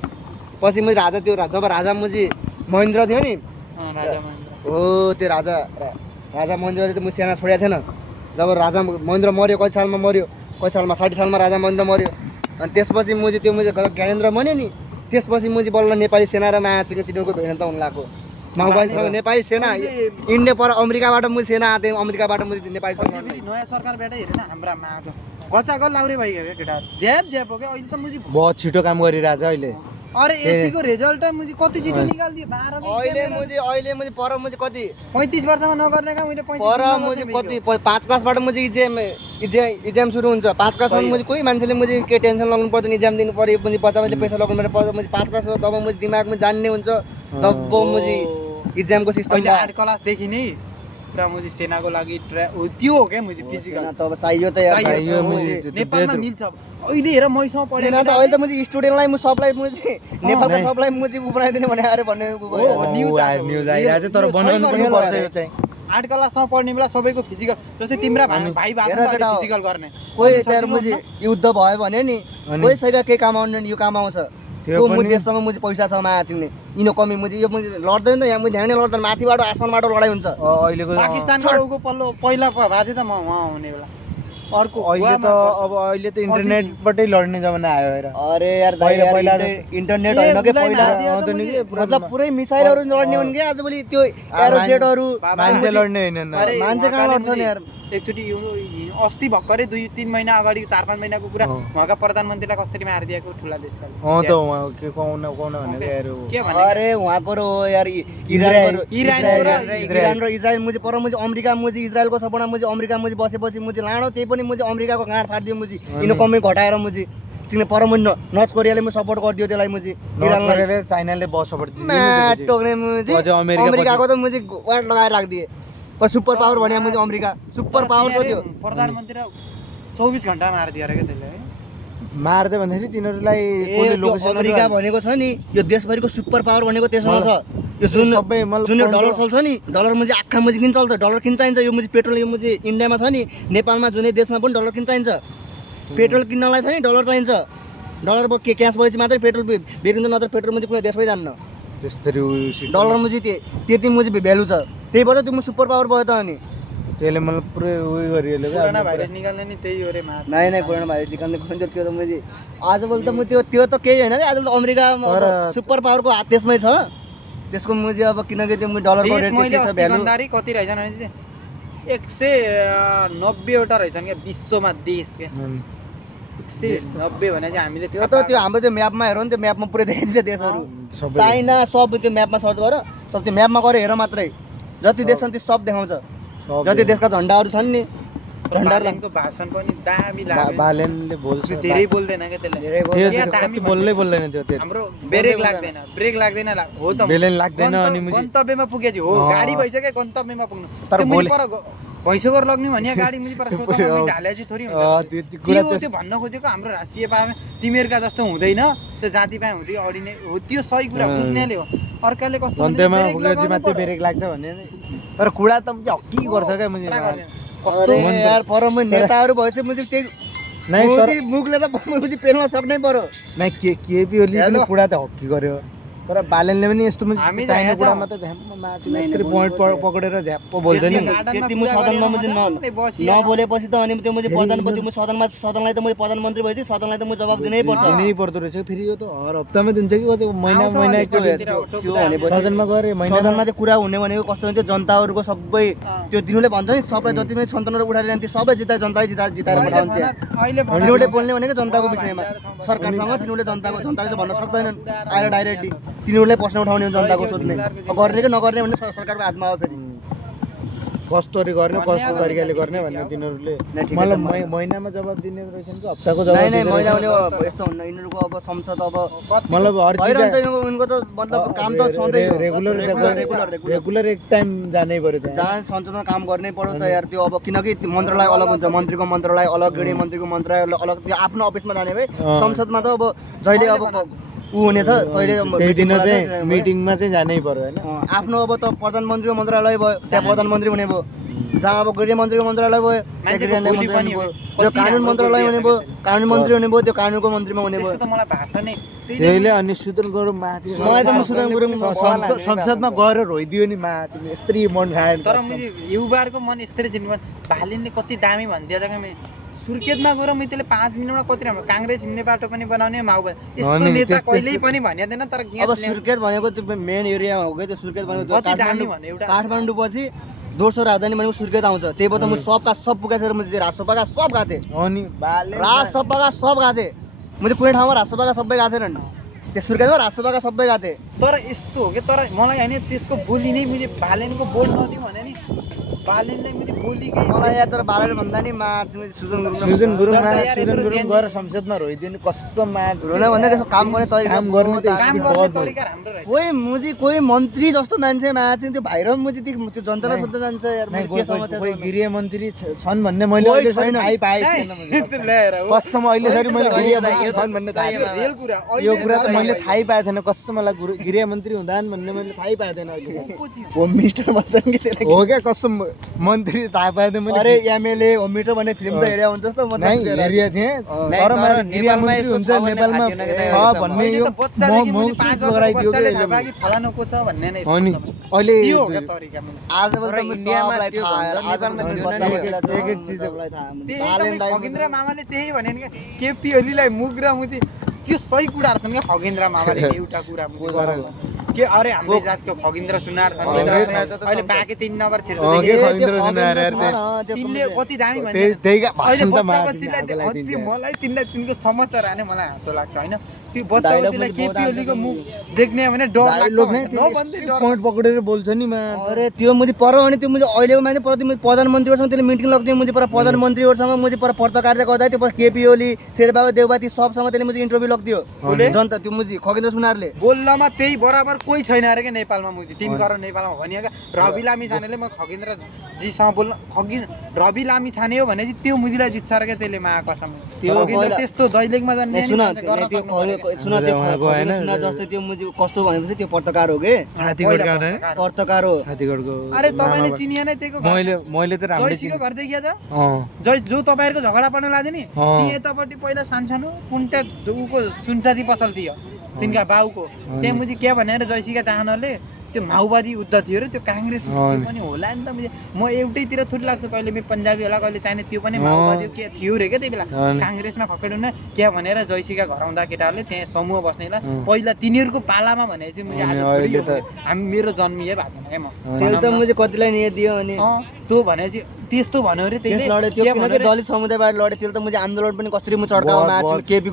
पछि मुझे राजा त्यो जब राजा मुझे महेन्द्र थियो नि हो त्यो राजा महेन्द्रले त म सेना छोडेको थिएन जब राजा महेन्द्र मऱ्यो कति सालमा मऱ्यो 60 सालमा राजा महेन्द्र मऱ्यो अनि त्यसपछि मुझे त्यो मुझे ज्ञानेन्द्र बन्यो नि त्यसपछि मुझे बल्ल नेपाली सेना र महाचिङ तिनीहरूको भिडन्त हुन लाग्यो माओवादीसँग नेपाली सेना इन्डिया पर अमेरिकाबाट मुझे सेना आएको अमेरिकाबाट मुझे नेपालीसँग नयाँ सरकारबाट हेरेन हाम्रामा आज गचागल लाउरे भइगयो क्या केटाहरू ज्याप हो क्या अहिले त मुझे बहुत छिटो काम गरिरहेछ अहिले अरे एसीको रिजल्ट मुझे कति छिटो निकाल्दियो 12 अहिले मुझे पर मुझे कति 35 वर्षमा नगर्ने काम मैले 35 पर मुझे कति 5 क्लासबाट मुझे इक्जाम सुरु हुन्छ 5 क्लासमा मुझे कोही मान्छेले मुझे के टेन्सन लाग्नु पर्दैन इक्जाम दिनु पर्यो मुझे बच्चाले पैसा लगाउनु पर्यो मुझे 5 क्लास तब मुझे दिमागमा जान्ने हुन्छ तब मुझे इक्जामको सिस्टम 8 क्लास देखि नै पुरा मुझे सेनाको लागि त्यो हो क्या मुझे फिजिकल तब चाहियो त यार चाहियो मुझे नेपालमा मिल्छ अहिले हेर मैसँग पढेन सेना त अहिले त मुझे स्टुडेन्टलाई म सबलाई मुझे नेपालका सबलाई मुझे बनाइदिने भने अरे भन्ने न्युज आइरहेछ तर बनाउनु पनि पर्छ यो चाहिँ 8 क्लासमा पढ्ने बेला सबैको फिजिकल जस्तै तिम्रा भाइ फिजिकल गर्ने कोही त्यहाँ मुझे युद्ध भयो भने नि कोही सैका केही काम आउने यो काम आउँछ त्यो मुझे देशसँग मुझे पैसा छ महाचिङले इनो कमी मुझे यो मुझे लड्दैन त यहाँ मुझे ध्यानै लड्दैन माथिबाट आसमानबाट लडाइ हुन्छ अहिलेको पाकिस्तानको पल्लो पहिला भाजे त म वहाँ हुने बेला अर्को अहिले त अब अहिले त इन्टरनेटबाटै लड्ने जमाना आयो हेर अरे यार पहिला इन्टरनेट होइन के पहिला मतलब पुरै मिसाइलहरु लड्ने हुन् के आजभोलि त्यो एरोजेटहरु मान्छे लड्ने हैन मान्छे कहाँ लड्छन् यार एकचोटी अस्ति भर्खरै 2-3 महिना अगाडि 4-5 महिनाको कुरा उहाँका प्रधानमन्त्रीलाई कसरी मारिदिएको ठुला देशले त उहाँ के कोन भनेको यार अरे उहाँको रो यार इरान र इजरायल मुझे पर मुझे अमेरिका मुझे इजरायलको सपना मुझे अमेरिका मुझे बसेपछि मुझे लाडो त्यही पनि मुझे अमेरिकाको गाँड फाड्दियो मुझे इनो कमै घटाएर मुझे चिने पर मुझे नर्थ कोरियाले म सपोर्ट गरिदियो त्यसलाई मुझे इरानले चाइनाले बस सपोर्ट दियो टोक्ने मुझे अमेरिकाको त मुझे वाट लगाएर राख्दिए पर सुपर पावर भने मुझे अमेरिका सुपर पावर छ त्यो प्रधानमन्त्री 24 घण्टा मार्दियो रे के त्यसले है मार्दै भन्दाखेरि तिनीहरुलाई कोले लोकेसन अमेरिका भनेको छ नि यो देशभरिको सुपर पावर भनेको त्यसमा छ यो जुन सबै जुन डलर चल्छ नि डलर मुझे आँखा मुझे किन चल्छ डलर किन चाहिन्छ यो मुझे पेट्रोल यो मुझे इन्डियामा छ नि नेपालमा जुनै देशमा पनि डलर किन चाहिन्छ पेट्रोल किन्नलाई छ नि डलर चाहिन्छ डलर के क्यास भएपछि मात्रै पेट्रोल बेरिन्छ नत्र पेट्रोल मुझे कुनै देशमै जान्न त्यसरी डलर मुझे त्यति मुझे भ्यालु छ त्यही भएर त्यो सुपर पावर भयो त अनि त्यसले मलाई पुरै उयो गरिएले कोरोना भाइरस निकाल्ने नि त्यही हो रे माछ नै कोरोना भाइरस निकाल्ने खोज्यो त्यो त मुझे आजभोलि त म त्यो त केही हैन के आज त अमेरिका सुपर पावरको हात त्यसमै छ त्यसको मुझे अब किनकि त्यो डलरको रेट त्यति छ भ्यालु कति रहेछन् भने 190 वटा रहेछन् के विश्वमा देश के 190 भने चाहिँ हामीले त्यो त त्यो हाम्रो त्यो म्यापमा हेरौँ नि त्यो म्यापमा पुरै देखिन्छ देशहरु चाइना सब त्यो म्यापमा सर्च गर सब त्यो म्यापमा गरे हेर मात्रै जति देश छन् त्यो सब देखाउँछ जति देशका झण्डाहरु छन् नि झण्डाहरुको भाषण पनि दामी लाग्यो बालेनले बोल्छ धेरै बोल्दैन के त्यसले बोल्दैन त्यो हाम्रो ब्रेक लाग्दैन हो त बेलेन लाग्दैन अनि मुझे गन्तव्यमा पुगेछि हो गाडी भइसक्यो गन्तव्यमा पुग्नु तर पर भैँसोगर लग्ने भने गाडी मुझे पर सोतमा ढालेछि थोरै हुन्छ त्यो भन्न खोजेको हाम्रो राष्ट्रिय पामा तिमीहरुका जस्तो हुँदैन त्यो जाति पाए हुँदै अडिने हो त्यो सही कुरा बुझ्नेले हो अर्काले कस्तो गन्तव्यमा पुगेपछि मात्रै ब्रेक लाग्छ भन्ने तर कुरा त मुझे हक्की गर्छ के मुझे कस्तो यार पर म नेताहरू भएपछि मुझे त्यही नाइ तर मोदी मुखले त मुझे पेलमा सक्नै पर्यो नाइ केपी ओली पनि पुरा त हक्की गर्यो तर बालनले पनि यस्तो हामी चाहिने त कुरामा त झ्याप्प माथि यस्तरी पोइन्ट पकडेर झ्याप्प बोल्छ नि त्यति म सदनमा मुझे नबोलेपछि त अनि त्यो मुझे प्रधानमन्त्री म सदनलाई त म प्रधानमन्त्री भएपछि सदनलाई त म जवाब दिनै पर्छ दिनै पर्दो रहेछ फेरि यो त हर हप्तामै दिन्छ कि त्यो महिना एकचोटि त्यो भनेपछि सदनमा गरे महिना सदनमा चाहिँ कुरा हुने भनेको कस्तो हुन्छ जनताहरूको सबै त्यो दिनुले भन्छ नि सबै जति पनि सन्तानहरू उठाएर जान्थे सबै जनताले जिताएर पठाउँथे तिनीहरूले बोल्ने भनेको जनताको विषयमा सरकारसँग तिनीहरूले जनताले चाहिँ भन्न सक्दैनन् आएर डाइरेक्टली तिनीहरूले प्रश्न उठाउने हो जनताको सोध्ने गर्ने कि नगर्ने भन्ने सरकारको हातमा हो फेरि कस्तरी गर्ने कस्तो तरिकाले गर्ने भन्ने तिनीहरूले मलाई महिनामा जवाब दिने रहेछन् कि हप्ताको जवाब नै दिने महिना रहेछन्? भने यस्तो हुन्न यिनीहरूको अब संसद अब मतलब हर भइरहन्छ उनको त मतलब काम त सधैँ हो। रेगुलर रेगुलर एक टाइम जानै पर्यो त्यहाँ जहाँ संसदमा काम गर्नै पर्यो त यार त्यो अब किनकि त्यो मन्त्रालय अलग हुन्छ मन्त्रीको मन्त्रालय अलग गृह मन्त्रीको मन्त्रालय अलग त्यो आफ्नो अफिसमा जाने भए संसदमा त अब जहिले अब ऊ हुनेछ तहिले त्यही दिन चाहिँ मिटिङमा चाहिँ जानै पर्यो होइन आफ्नो अब त प्रधानमन्त्रीको मन्त्रालय भयो त्यहाँ प्रधानमन्त्री हुने भयो जहाँ अब गृह मन्त्रीको मन्त्रालय भयो त्यहाँ गृह मन्त्री भयो जो कानुन मन्त्रालय हुने भयो कानुन मन्त्री हुने भयो त्यो कानुनको मन्त्रीमा हुने भयो मलाई भाषा नै त्यहीले अनि सुदन गुरुङ माथि मलाई त म सुदन गुरुङ संसदमा गएर रोइदियो नि माथि यस्तरी मन खायो तर मैले युवाहरूको मन यस्तरी दिनु भालिनले कति दामी भनिदियो जग्गामा सुर्खेतमा गएर मैले त्यसले 5 मिनटमा कति राम्रो काङ्ग्रेस हिँड्ने बाटो पनि बनाउने माओवादी यस्तो नेता कहिल्यै पनि भनिदिएन तर अब सुर्खेत भनेको त्यो मेन एरिया हो कि त्यो सुर्खेत भनेको कति दामी भन्यो एउटा काठमाडौँ पछि दोस्रो राजधानी भनेको सुर्खेत आउँछ त्यही भएर त म सबका सब पुगेको थिएँ मैले राजसभाका सब गएको थिएँ अनि राजसभाका सब गएको थिएँ मैले कुनै ठाउँमा राजसभाका सबै गएको थिएन त्यो सुर्खेतमा राजसभाका सबै गएको थिएँ तर यस्तो हो कि तर मलाई होइन त्यसको बोली नै मैले भालेनको बोल नदिउँ भने नि भालेनलाई मैले बोली के मलाई याद तर बालेर भन्दा नि सुजन गुरुङ गएर संसदमा रोइदियो नि कसम रोना भन्दा त्यसो काम गर्ने तरिका काम गर्ने काम गर्ने तरिका राम्रो रहेछ कोही मुजी कोही मन्त्री जस्तो मान्छे चाहिँ त्यो भाइरल मुजी त्यो जनतालाई सोध्न जान्छ यार मैले के समस्या कोही गृह मन्त्री छन् भन्ने मैले अहिलेसम्म थाहै पाएँ कसम अहिलेसम्म मैले गृह मन्त्री छन् भन्ने थाहा रियल कुरा यो कुरा त मैले थाहै पाएको थिएन कसम मलाई गृह मन्त्री हुँदान् भन्ने मैले थाहै पाएको थिएन अहिले होम मिनिस्टर भन्छन् कि त्यसलाई हो क्या कसम मन्त्री थाहा पाएको थिएँ मैले अरे एमएलए होम मिनिस्टर भन्ने फिल्म त हेरेको हुन्छ जस्तो म हेरिएको थिएँ तर मैले गृह मन्त्री हुन्छ नेपालमा भन्ने यो महसुस गराइदियो कि फलानुको छ भन्ने नै अनि अहिले त्यो हो क्या तरिका आजभोलि त इन्डियामा सबलाई त्यो थाहा भन्दा नेपालमा त्यो एक एक चिज सबलाई थाहा खगेन्द्र मामाले त्यही भने नि केपी ओलीलाई मुख र मुजी त्यो सही कुराहरू छन् क्या खगेन्द्र मामाले एउटा कुरा के अरे हाम्रो जातको खगेन्द्र सुनार छन् अहिले बाँकी 3 नम्बर तिनले कति दामी भन्छ मलाई तिनको समाचार आने मलाई हाँसो लाग्छ होइन त्यो बच्चा बच्चीलाई केपी ओलीको मुख देख्ने भने डर लाग्छ पोइन्ट पक्रेर बोल्छ नि अरे त्यो मुझे पर अनि त्यो मुझे अहिलेको मान्छे प्रति प्रधानमन्त्रीहरूसँग त्यसले मिटिङ लाग्थ्यो मुझे पर प्रधानमन्त्रीहरूसँग मुझे पर पत्रकारिता गर्दा त्यो केपी ओली शेरबहादुर देवबाती सबसँग त्यसले मुझे इन्टरभ्यू लाग्थ्यो जनता त्यो मुझे खगेन्द्र सुनारले बोल्नमा त्यही बराबर कोही छैन अरे क्या नेपालमा मुझे 3 करोड नेपालमा भनियो क्या रवि लामी छानेले म खगेन्द्र जीसँग बोल्न रवि लामी छाने हो भने त्यो मुजीलाई जित्छ अरे क्या त्यसले महाकसम त्यो त्यस्तो दैलेखमा जाने जस्तै त्यो मुझे कस्तो भनेपछि त्यो पत्रकार हो के पत्रकार हो अरे तपाईले चिनिया नै त्यको मैले त राम्रो जयसीको घर देखिया छ जो तपाईहरुको झगडा पर्न लाग्यो नि ती यतापट्टि पहिला सानसानो कुन्टा उको सुनसादी पसल थियो तिनका बाउको त्यहाँ मुझे के भनेर जयसीका चाहनाले त्यो माओवादी युद्ध थियो र त्यो कांग्रेस पनि होला नि त म एउटैतिर थोरै लाग्छ कहिले बे पंजाबी होला कहिले चाहिने त्यो पनि माओवादी के थियो रे के त्यही बेला कांग्रेसमा खकेडुन के भनेर जयसीका घर आउँदा केटाहरुले त्यहाँ समूह बस्नेला पहिला तिनीहरुको पालामा भने चाहिँ मुझे आज हामी मेरो जन्मिए भएको छैन के म त्यसले त मुझे कतिलाई निय दियो अनि त्यो भने चाहिँ त्यस्तो भन्यो रे त्यसले लडे त्यो किनकि दलित समुदायबाट लडे त्यसले त मुझे आन्दोलन पनि कसरी म चड्काउमा आछ केपी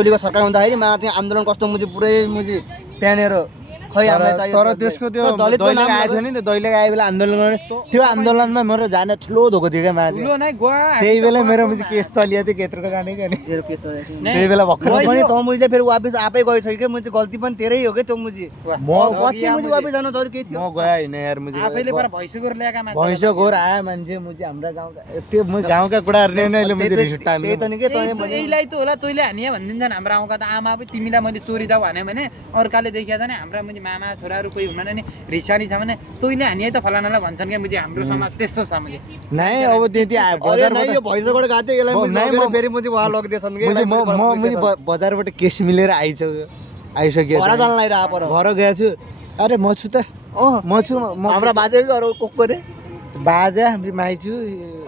ओलीको सरकार हुँदाखेरि मा चाहिँ आन्दोलन कस्तो मुझे पुरै मुझे प्यानेर खै हामीलाई चाहियो तर त्यसको त्यो दलित आएको थियो नि त दैलेख आए बेला आन्दोलन गर्ने त्यो आन्दोलनमा मेरो जाने ठुलो धोको थियो क्या मान्छे ठुलो नै गयो त्यही बेला मेरो मुझे केस चलिया थियो केत्रको जाने क्या नि मेरो केस त्यही बेला भर्खर पनि त मुझे फेरि वापस आफै गइसक्यो के मुझे गल्ती पनि तेरै हो के त्यो मुझे म पछि मुझे वापस जानु तर के थियो म गए हैन यार मुझे आफैले पर भैँसोगोर ल्याएका मान्छे भैँसोगोर आए मान्छे मुझे हाम्रो गाउँका त्यो म गाउँका कुराहरु नै अहिले मुझे रिस उठ्टान त्यही त नि के तँले भने एइलाई त होला तैले हानिया भन्दिन्छन् हाम्रो गाउँका त आमा पनि तिमीलाई मैले चोरी दा भने अर्काले देखिया छ नि हाम्रो मुझे मामा छोराहरू कोही हुँदैन नि रिसानी छ भने तैँले हानि है त फलानालाई भन्छन् क्या मुझे हाम्रो समाज त्यस्तो छ मुझे नाही अब त्यति बजारबाट यो भैँसबाट गएको थियो यसलाई नाही, म- फेरि मुझे वहाँ लगिदिएछन् कि म बजारबाट केस मिलेर आइसक्यो घर जान लागिरहेको पर घर गएको छु अरे म छु त म छु हाम्रा बाजे घर को रे बाजा हाम्रो माइ छु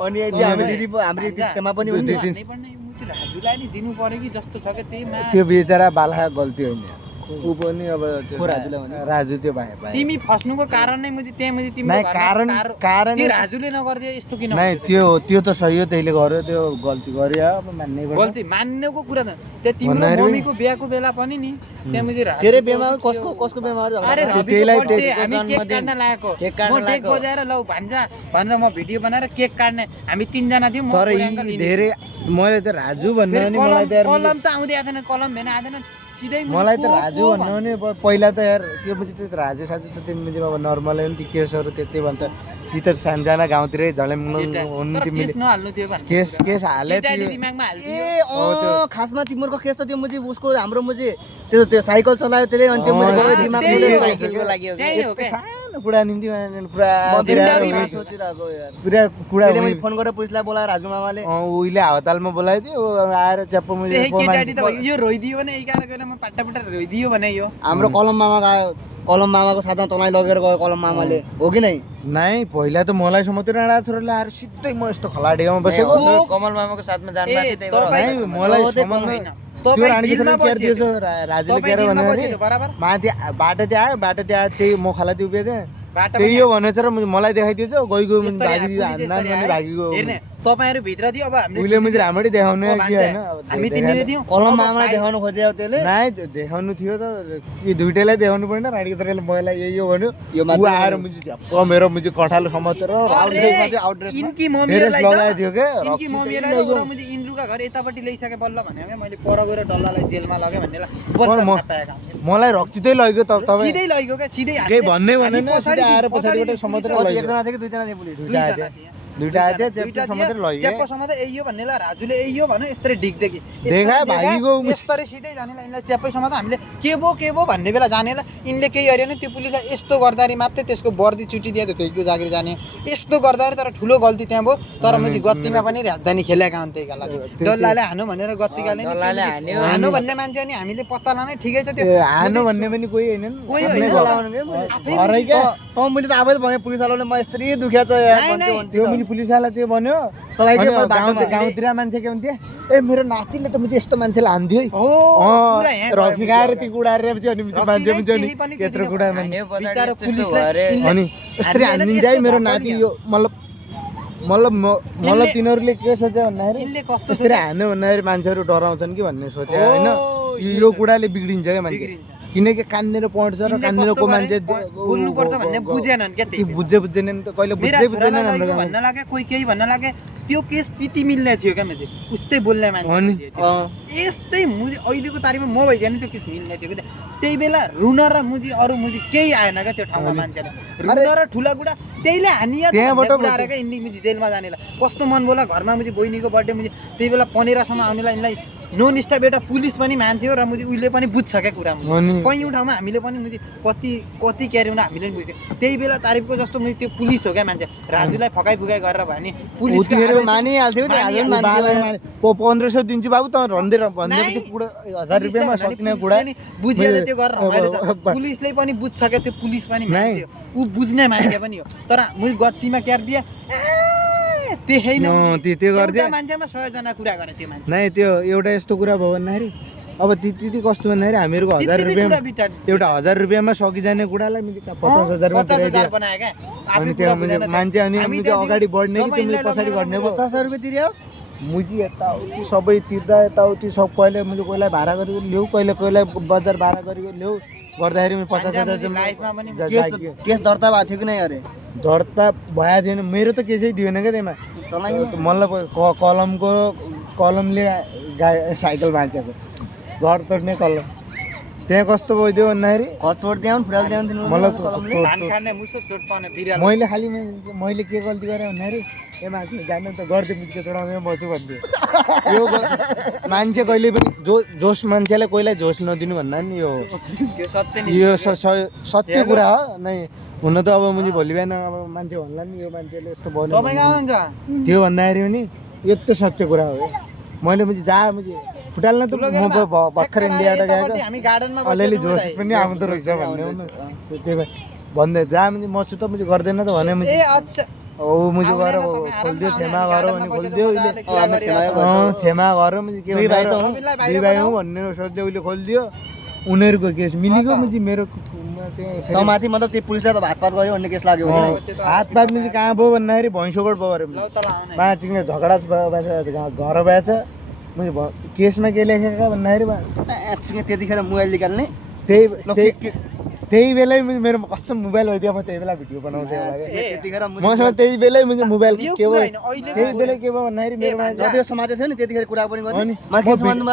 अनि हामी दिदी हाम्रो दिदी क्षमा पनि हुन्थ्यो भन्नै पर्ने मुझे राजुलाई नि दिनु पर्यो कि जस्तो छ क्या त्यही मा त्यो बेचारा बालखा गल्ती होइन ऊ पनि अब त्यो को राजुलाई भने? राजु त्यो भाइ तिमी फस्नुको कारण नै मुझे त्यहाँ मुझे तिम्रो नाही, घरमा कारण त्यो राजुले नगर्दिए यस्तो किन नै त्यो त सही हो त्यसले गर्यो त्यो गल्ती गर्यो अब मान्नै पर्छ गल्ती मान्नेको कुरा त त्यो तिम्रो भन्दाखेरि- मम्मीको बिहाको बेला पनि नि त्यहाँ मुझे राजु तेरे बेमा कसको बेमार अरे झगडा रविको त्यसलाई birthday, हामी केक काट्न लागेको केक काट्न म डेक लागेको। बजाएर लौ भान्जा भनेर म भिडियो बनाएर केक काट्ने हामी 3 जना थियौँ म तर बुढा अङ्कल यी यिनी। धेरै मैले त राजु भन्नु फेरि भने मलाई त यार कलम त आउँदै आएन कलम भेन आएन सिधै मुझे मलाई त को- राजु को भन्नु भने पहिला त यार त्यो पछि त राजु साजु त तिमीले अब नर्मलै हो नि ती केसहरू त्यतै भन्छ ती त सानसाना गाउँतिरै झलेम केटा- हुन् तर तिमीले केस नहाल्नु थियो भने केस हाले केटाले त्यो दिमागमा हाल्दियो ए खासमा तिम्रो केस त त्यो मुझे उसको हाम्रो मुझे त्यो साइकल चलायो त्यसले अनि त्यो मुझे गयो दिमाग त्यही मुझे हो। साइकलको लागि हो त्यही हो यति क्या सानो कुरा निम्ति पुरा म जिन्दगी बिरामी मा सोचिरहेको यार पुरा कुरा त्यसले मैले फोन गरेर पुलिसलाई बोलाएर राजु मामाले उहिले हावातालमा बोलाइदियो आएर च्याप्प मैले त्यही केटाटी त यो रोइदियो भने एघार गएर म पाटा रोइदियो भने यो हाम्रो कलम मामा गयो कलम मामाको साथमा तँलाई लगेर गयो कलम मामाले हो कि नै नाइ पहिला त मलाई समातेर राणा छोराले आएर सिधै म यस्तो खलाडेमा बसेको कमल मामाको साथमा जानु भएको थियो त्यही भएर तपाईँ- हजुर नाइ, मलाई हो, त्यही सम्बन्ध होइन। त्यो तपाईँ रानीको दिलमा छोराले केयर दिएछ बसियो। राजुले तपाईँ केयर दिलमा भने बसियो बराबर माथि बाटो त्यहाँ आयो बाटो त्यहाँ त्यही म खाला त्यो उभिएको थिएँ बाटो त्यही पनि हो भनेछ र मलाई देखाइदिएछ गइगयो यस्तरी आयो, भागिदियो पुलिस हान्दा यस्तरी पनि आयो। भागिगयो हेर्ने तपाईँहरू भित्र दियो अब हामीले उहिले मैले राम्ररी देखाउने ओ कि भान्जा, होइन हामी तिनीले दियौँ कलम अब मामालाई भाइ- देखाउनु खोज्यो त्यसले नाइ देखाउनु थियो त कि दुइटैलाई देखाउनु परेन रानीको छोराले मलाई यही हो भन्यो यो ऊ मात्रै आएर मुझे झ्याप्प मेरो मुझे कठालो समातेर आउटड्रेसमा चाहिँ आउटड्रेसमा इनकी धेरै मम्मीहरूलाई लगाएको थियो क्या इनकी रक्सी मम्मीहरूलाई त्यही र मुझे इन्द्रुका घर यतापट्टि ल्याइसके बल्ल भन्यो क्या मैले पर गएर डल्लालाई जेलमा लगेँ भन्नेलाई पर बल्ल म- थाहा पाएका हुन्थेँ। मलाई रक्सितै लग्यो तपाईँ सिधै लग्यो क्या सिधै केही भन्नै भनेन हामी सिधै आएर पछाडि पछाडिबाट समातेर पुलिस लग्यो एकजना थियो कि दुईजना थियो पुलिस दुइटा आयो त्यहाँ। दुइटा आयो त्यहाँ च्याप्प समातेर लग्यो च्याप्प समातेर यही हो भन्नेलाई राजुले यही हो भन्यो यस्तरी ढिकदेखि देखा, भागीको यस्तरी सिधै जानेलाई यिनलाई च्याप्पै समातेर हामीले के भो भन्ने बेला जानेलाई यिनले केही अरे त्यो पुलिसलाई यस्तो गर्दाखेरि मात्रै त्यसको वर्दी चुटिदियो त त्यहीको जागिर जाने यस्तो गर्दाखेरि तर ठुलो गल्ती त्यहाँ भयो तर मुझे गत्तीमा पनि राजधानी खेलेका हुन् त्यही लागि डल्लाले हानु भनेर गत्तीकाले नि डल्लाले त्यो हान्यो। हानु भन्ने मान्छे अनि हामीले पत्ता लाने ठिकै छ त्यो हानु भन्ने पनि कोही होइनन् कोही आफ्नै होइन। घर। घरै क्या त मैले त आफै भने पुलिसवालाले म यस्तरी दुख्या छ यार नाइ, भन्थ्यो नाइ। त्यो पनि पुलिसवाला त्यो भन्यो तँलाई अनि के बाटोमा गाउँतिर मान्छे के भन्थे ए मेरो नातिले त मुझे यस्तो मान्छेलाई हान्थ्यो है हो पुरा यहाँ गयो रक्सी खाएर ती कुडाएर पछि अनि मुझे मान्छे रक्सी हुन्छ नि नै त्यही पनि यत्रो त्यति कुडा नै हान्यो पछाडि बिचारा यस्तो यस्तो पुलिसले भयो अरे यिनले- अनि यस्तरी हामीले हानिदिन्छ यस्तो है मेरो भएको नाति नि। यो मतलब यिनले- तिनीहरूले के सोचे भन्दाखेरि यिनले कस्तो यसरी हान्यो भन्दाखेरि मान्छेहरू डराउँछन् कि भन्ने सोचे हो, होइन यो कुराले बिग्रिन्छ क्या मान्छे बिग्रिन्छ। किनकि कान्नेर पढ्छ र यिनले कान्नेर कस्तो को गरे, मान्छे बोल्नुपर्छ भन्ने बुझेनन् क्या त्यही ती बेला। बुझेन नि त कहिले मेरा बुझ्दैन छोरालाई हाम्रो लग्यो गाउँमा। भन्न लाग्यो कोही केही भन्न लाग्यो त्यो केस त्यति मिल्ने थियो क्या मैले उस्तै बोल्ने मान्छे हो नि। थियो त्यो। यस्तै मुजी अहिलेको तारिखमा म भइदिएन त्यो केस मिल्ने थियो क्या त्यही बेला रुन र मुजी अरू मुजी केही आएन क्या त्यो ठाउँमा मान्छेले रुन र ठुला गुडा त्यहीले हानिया त्यहाँबाट आएर क्या यिनी मुजी जेलमा जानेलाई कस्तो मन बोला घरमा मुजी बहिनीको बर्थडे मुजी त्यही बेला पनेरासम्म आउनेलाई यिनलाई नो निष्ठा बेटा पुलिस पनि मान्छे हो र मुजी उहिले पनि बुझ्छ क्या कुरा मुजी। हो नि। कैयौँ ठाउँमा हामीले पनि मुजी कति क्यारे हुन हामीले पनि बुझ्थ्यौँ त्यही बेला तारिफको जस्तो मुजी त्यो पुलिस हो क्या मान्छे राजुलाई फकाइ फुकाइ गरेर भयो नि पुलिसको उतिखेर आदेश- मानिहाल्थ्यो नि आज पनि मान्थ्यो 1500 दिन्छु बाबु त भन्दैपछि नाइ, कुरा 1000 रुपियाँमा पुलिसले सक्ने भने कुरा पुलिसले नि बुझेर त्यो गरेर रमाइलो छ। अब- पुलिसले पनि बुझ्छ क्या त्यो पुलिस पनि नाइ। मान्छे हो ऊ बुझ्ने मान्छे पनि हो तर मुई गत्तीमा क्यार दिए त्यही नै त्यो गरिदियो मान्छेमा 100 जना कुरा गरे त्यो मान्छे नाइ त्यो एउटा यस्तो कुरा भयो भन्दाखेरि अब त्यति कस्तो भन्दाखेरि हामीहरूको 1000 त्यति रुपियाँमा कुरा बिटा एउटा 1000 रुपियाँमा सकिजाने कुरालाई मैले 50,000 मा 50,000 बनायो क्या आफै अनि कुरा त्यहाँ बुझेन त्यो। मान्छे अनि हामी मुझे त्यहाँदेखि अगाडि बढ्ने कि जब तिमीले यिनलाई पछाडि लगेर घट्ने मैले भयो 50 रुपियाँ तिर्योस् मुजी यताउति सबै तिर्दा यताउति सब कहिले मैले कोहीलाई भाडा गरेको ल्याऊ कहिले बजार भाडा गरेको ल्याऊ गर्दाखेरि मैले 50,000 लाइफमा पनि केस दर्ता भएको थियो कि नै अरे दर्ता भएको थिएन मेरो त केसै दिएन क्या त्यसमा तँलाई मतलब कलमले साइकल भाँचेको घर तोड्ने कलम त्यहाँ कस्तो भइदियो भन्दाखेरि घर तोड्दै आउनु फुटाल्दै आउनु मतलब भान खाने मुसो चोट पाउने बिरालो मैले खालि मैले के गल्ती गरेँ भन्दाखेरि ए मान्छे जानु त गर्दै मुस्के चढाउने म छु भन्दियो यो मान्छे कहिले पनि जोस मान्छेलाई कोहीलाई जोस नदिनु भन्दा नि यो त्यो सत्य नि यो सत्य कुरा हो नै हुन त अब मुझे भोलि बिहान अब मान्छे भन्ला नि यो मान्छेले यस्तो भन्यो तपाईँ कहाँ हुनुहुन्छ त्यो भन्दाखेरि पनि यो त सत्य कुरा हो मैले मुझे मुझे फुटाल्न त म भर्खर इन्डियाबाट गएको हामी गार्डनमा अलिअलि जोस पनि आउँदो रहेछ भन्ने हो न त्यही भएर भन्दै मुझे म छु त मुझे गर्दैन त भने मुझे ए अच्छा ओ मुझे गएर खोलिदियो क्षमा गर भने खोलिदियो क्षमा गर मुझे के दुई भाइ हौ भन्ने सोच्दै उसले खोलिदियो उनीहरूको केस मिलेको मुझे मेरो त माथि मतलब त्यो पुलिसलाई त हातपात गर्यो भन्ने केस लाग्यो हातपात मुझे कहाँ भयो भन्दाखेरि भैँसोकोट भयो अरे पाँच किने झगडा घर भएछ मुझे केसमा के लेखेको भन्दाखेरि त्यतिखेर मोबाइल निकाल्ने त्यही बेलै मेरो कसम मोबाइल होइदियो म त्यही बेला भिडियो बनाउँथेँ त्यतिखेर मसँग त्यही बेलै मुझे मोबाइल के भयो त्यही बेलै के भयो भन्दाखेरि मेरोमा जति समाज थियो नि त्यतिखेर कुरा पनि गर्ने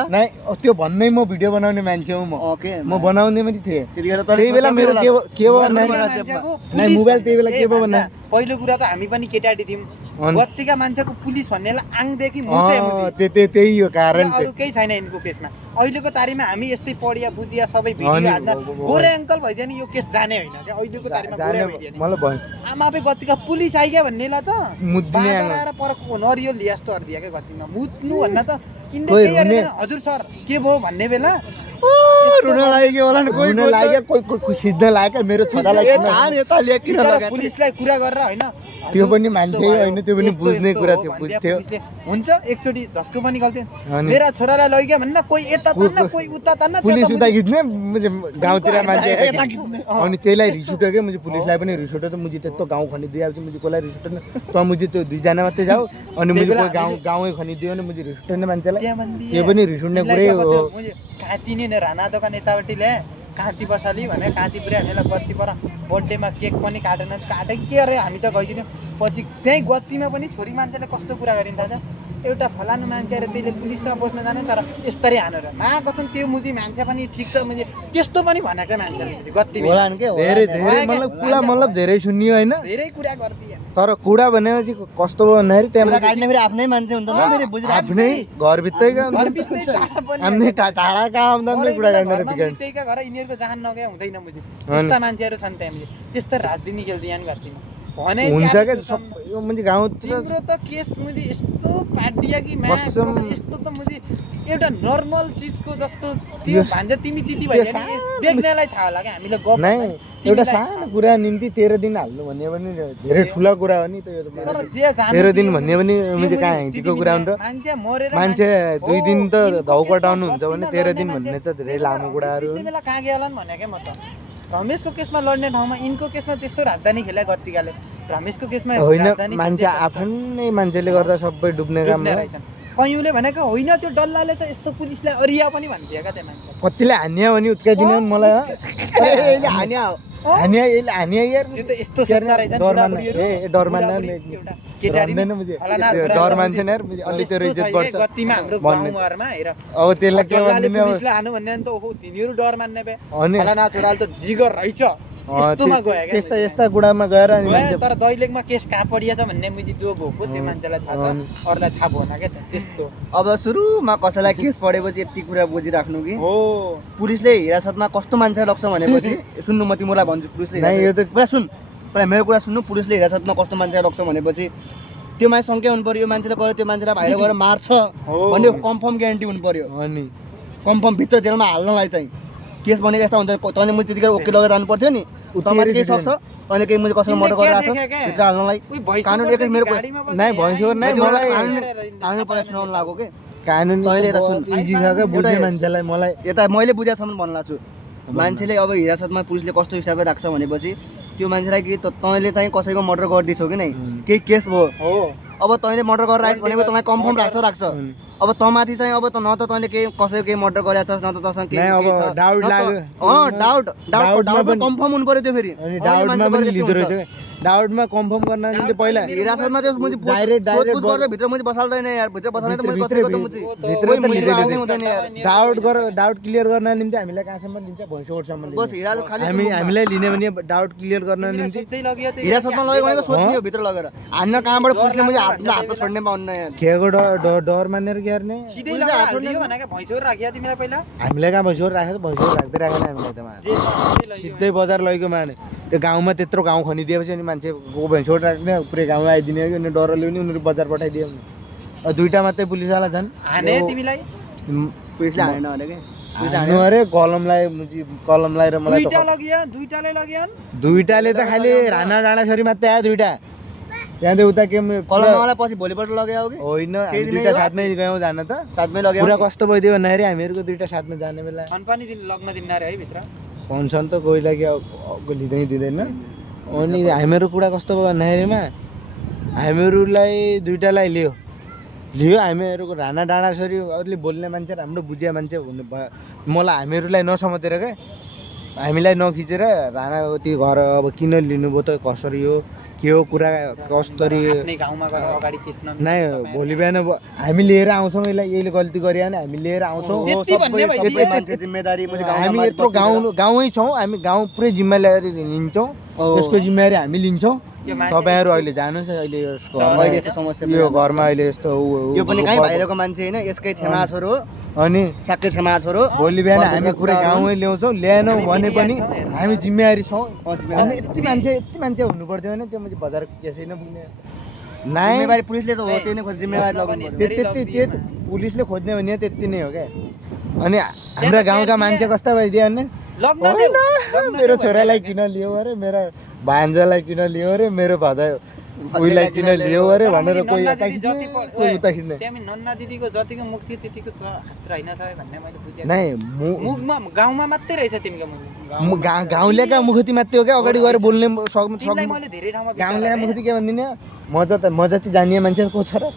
नै त्यो भन्दै म भिडियो बनाउने मान्छे हो म बनाउने पनि थिएँ त्यतिखेर त्यही बेला मेरो के भयो भन्दाखेरि मोबाइल त्यही बेला के भयो भन्दा पहिलो कुरा त हामी पनि केटाडी थियौँ बत्तीका मान्छेको पुलिस भन्नेलाई आङदेखि मुते त्यही हो कारण अरू केही छैन यिनको केसमा अहिलेको तारिखमा हामी यस्तै पढिया बुझिया सबै भिडियो हाल्दा गोरे अङ्कल भइदियो नि यो केस जाने होइन क्या अहिलेको तारिखमा गोरे भइदियो नि मलाई भयो आमापे गतिका पुलिस आइग्या भन्नेलाई त मुद्दिने आएर पर नरियो लियास्तो अर्दिया क्या गतिमा मुत्नु भन्न त इन्डिया हजुर सर के भयो भन्ने बेला रुन लाग्यो होला नि रुन लाग्यो कोही सिद्ध लाग्यो मेरो छोरालाई पुलिसलाई कुरा गरेर होइन त्यो पनि मान्छे होइन त्यो पनि बुझ्ने कुरा थियो बुझ्थ्यो हुन्छ एकचोटि झस्को पनि गल्ती मेरा छोरालाई लैग्यो भन्न कोही यता तान्न कोही उता तान्न पुलिस उता खिच्ने गाउँतिर मान्छे अनि त्यसलाई रिस उठ्यो क्या मुझे पुलिसलाई पनि रिस उठ्यो त मुझे त्यस्तो गाउँ खनिदिएपछि मुझे कसलाई रिस उठ्दैन त मुझे त्यो दुईजना मात्रै जाऊ अनि मुझे कोही गाउँै खनिदियो भने मुझे रिस उठ्दैन मान्छेलाई त्यो पनि रिस उठ्ने कुरै हो काँती नि राणा दोकान यतापट्टि ल्याए काँती बसाली भने काँती पुऱ्यायो हामीलाई गत्ती पर बर्थडेमा केक पनि काटेन काटे के अरे हामी त गइदिने पछि त्यहीँ गत्तीमा पनि छोरी मान्छेले कस्तो कुरा गरिन्छ त एउटा फलानु मान्छे अरे त्यसले पुलिसमा बस्न जाने तर यस्तरी हानेर कसम त्यो मुजी मान्छे पनि ठिक छ मुझे त्यस्तो पनि भनेको छ मान्छेले गत्तीमा धेरै धेरै मतलब धेरै सुनियो होइन धेरै कुरा गर्दिए तर कुरा भनेपछि कस्तो भयो भन्दाखेरि त्यहाँ काट्ने फेरि आफ्नै मान्छे हुन्छ नि फेरि बुझिरहेको आफ्नै घरभित्रैका आफ्नै टाढा कहाँ आउँदा कुरा गर्ने घरभित्रैका घर यिनीहरूको जहान नगए हुँदैन मुझे त्यस्ता मान्छेहरू छन् त्यहाँ त्यस्तो राजनीति खेल्दियान् गत्तीमा भने हुन्छ क्या सबै यो मुझे गाउँतिर तिम्रो त केस मुझे यस्तो पाटिया कि यस्तो त मुझे एउटा नर्मल चिजको जस्तो त्यो भन्छ तिमी त्यति भयो देख्नेलाई थाहा होला क्या हामीले गफ नै एउटा सानो कुरा निम्ति 13 दिन हाल्नु भन्ने पनि धेरै ठुला कुरा हो नि त यो त 13 दिन भन्ने पनि मुझे कहाँ हिँडीको कुरा हो र मान्छे 2 दिन त घाउ कटाउनु हुन्छ भने 13 दिन भन्ने त धेरै लामो कुराहरू त्यति बेला कहाँ गेलान् भने क्या म त रमेशको केसमा लड्ने ठाउँमा यिनको केसमा त्यस्तो राजधानी खेले गत्तीकाले रमेशको केसमा होइन मान्छे आफ्नै मान्छेले गर्दा सबै डुब्ने काम कयौँले भनेको होइन त्यो डल्लाले त यस्तो पुलिसलाई अरिया पनि भन्थ्यो क्या त्यो मान्छे कतिले हान्या भने उच्काइदिन मलाई हान्या यार त्यो त यस्तो सोच्दा रहेछ डर मान्दैन डर मान्छे यार अलि त्यो इज्जत बढ्छ गत्तीमा हाम्रो गाउँघरमा हेर अब त्यसलाई के भन्दिने अब पुलिसलाई हानु भन्ने त ओहो तिनीहरू डर मान्ने बे फलाना छोराले त जिगर रहेछ यस्तोमा गयो क्या त्यस्ता यस्ता गुडामा गएर अनि मान्छे तर दैलेखमा केस कहाँ पडिया छ भन्ने मुझे जो भएको त्यो मान्छेलाई थाहा छ अरूलाई थाहा भएन क्या त्यस्तो अब सुरुमा कसैलाई केस पढेपछि यति कुरा बुझिराख्नु कि हो पुलिसले हिरासतमा कस्तो मान्छे लग्छ भनेपछि सुन्नु म तिमीलाई भन्छु पुलिसले यो त पुरा सुन पहिला मेरो कुरा सुन्नु पुलिसले हिरासतमा कस्तो मान्छे लग्छ भनेपछि त्यो मान्छे सङ्ख्या हुनु पर्यो यो मान्छेले गयो त्यो मान्छेलाई बाहिर गएर मार्छ भन्ने कन्फर्म ग्यारेन्टी हुनु पर्यो अनि कन्फर्म भित्र जेलमा हाल्नलाई चाहिँ केस भनेको यस्तो हुन्छ तैँले मैले त्यतिखेर ओके लगेर जानु पर्थ्यो नि तपाईँले केही सक्छ तैँले केही मैले कसैलाई मर्डर गरिरहेको छ भित्र हाल्नलाई कानुन एकै मेरो नै भैँसो नै मलाई कानुन पहिला सुनाउनु लाग्यो के कानुन तैँले यता सुन इजी छ क्या बुझ्ने मान्छेलाई मलाई यता मैले बुझेसम्म भन्नु लाग्छु मान्छेले अब हिरासतमा पुलिसले कस्तो हिसाबले राख्छ भनेपछि त्यो मान्छेलाई कि तैँले चाहिँ कसैको मर्डर गरिदिन्छौ कि नै केही केस भयो अब तैँले मर्डर गरेर आइस् भनेपछि तपाईँ कन्फर्म राख्छ अब तँमाथि चाहिँ अब त न त तैँले केही कसैको केही मर्डर गरेको छस् न त तँसँग केही अब केही छ। डाउट न त- लाग्यो। डाउट डाउटमा पनि- कन्फर्म हुनु पर्यो त्यो फेरि अनि अहिले डाउटमा मान्छे पनि गरेको लिँदो हुन्छ। रहेछ डाउटमा कन्फर्म गर्न निम्ति पहिला हिरासतमा त्यो मुझे डाइरेक्ट सोधपुछ गर्छ भित्र मुझे बसाल्दैन यार भित्र बसाल्दैन त मैले भित्र- कसैको त भित्र- मुझे भित्र कोही त मुझे लिँदै आउनै लिँदै। हुँदैन यार डाउट क्लियर गर्न निम्ति हामीलाई कहाँसम्म लिन्छ भैँसोटसम्म बस हिरासत खालि हामीलाई लिने भने डाउट क्लियर गर्न निम्ति हिरासतमा लगेको भनेको सोध्ने हो भित्र लगेर हामीलाई कहाँबाट पुलिसले मुझे हात छोड्ने पाउन्न यार खेको डर मानेर के गर्ने हामीलाई कहाँ भैँसोट राखेको भैँसोट राख्दै राखेन हामीलाई त सिधै बजार लगेको माने त्यो गाउँमा त्यत्रो गाउँ खनिदिएपछि अनि मान्छेको भैँसोट राख्ने पुरै गाउँ आइदिने हो कि उनीहरू डरले पनि उनीहरू बजार पठाइदियो भने दुईवटा मात्रै पुलिसवाला छन् पुलिसले हानेन अरे के हान्नु अरे कलम लगाएर मलाई त दुईटाले त खालि राणा डाँडासरी मात्रै आयो दुईटा त्यहाँदेखि उता के कलमवाला पछि भोलिपल्ट लग्यो हो कि होइन त्यही दिनै दुईटा हो? साथमै गयौँ जान त साथमै लग्यो पुरा कस्तो भइदियो भन्दाखेरि हामीहरूको दुईटा साथमा जाने बेला भन्छन् त कोहीलाई कि लिँदै दिँदैन अनि हामीहरू कुरा कस्तो भयो भन्दाखेरिमा हामीहरूलाई दुईटालाई लियो हामीहरूको राणा डाँडासरी अरूले बोल्ने मान्छे राम्रो बुझिया मान्छे हुनु भयो मलाई हामीहरूलाई नसमातेर क्या हामीलाई नखिचेर राणा त्यो घर अब किन लिनुभयो त कसरी हो के हो कुरा कसरी नै भोलि बिहान हामी लिएर आउँछौँ यसले गल्ती गरे भने हामी लिएर आउँछौँ सबै मान्छे जिम्मेदारी मुझे हामी यत्रो गाउँै छौँ हामी गाउँ पुरै जिम्मेवारी लिन्छौँ यसको जिम्मेवारी हामी लिन्छौँ तपाईँहरू अहिले जानुहोस् अहिले अहिले यस्तो समस्या यो घरमा अहिले यस्तो यो पनि कहीँ बाहिरको मान्छे होइन यसकै छेमा छोरो अनि साक्कै छेमा छोरो भोलि बिहान हामी पुरै गाउँै ल्याउँछौँ ल्याएनौँ भने पनि हामी जिम्मेवारी छौँ अनि यति मान्छे हुनु पर्थ्यो भने त्यो मैले बजारको केसै नपुग्ने नाइ जिम्मेवारी पुलिसले त हो त्यही नै खोज जिम्मेवारी लगाउनु त्यति पुलिसले खोज्ने भने त्यति नै हो क्या अनि हाम्रा गाउँका मान्छे कस्ता भइदियो भने मेरो छोरालाई किन लियो अरे मेरो भान्जालाई किन लियो अरे मेरो भदै उहीलाई किन लियो अरे भनेर कोही यता खिच्ने कोही उता खिच्ने नै गाउँलेका मुखती मात्रै हो क्या अगाडि गएर बोल्ने गाउँलेका मुखती के भनिदिने म जति जानिए मान्छे को छ र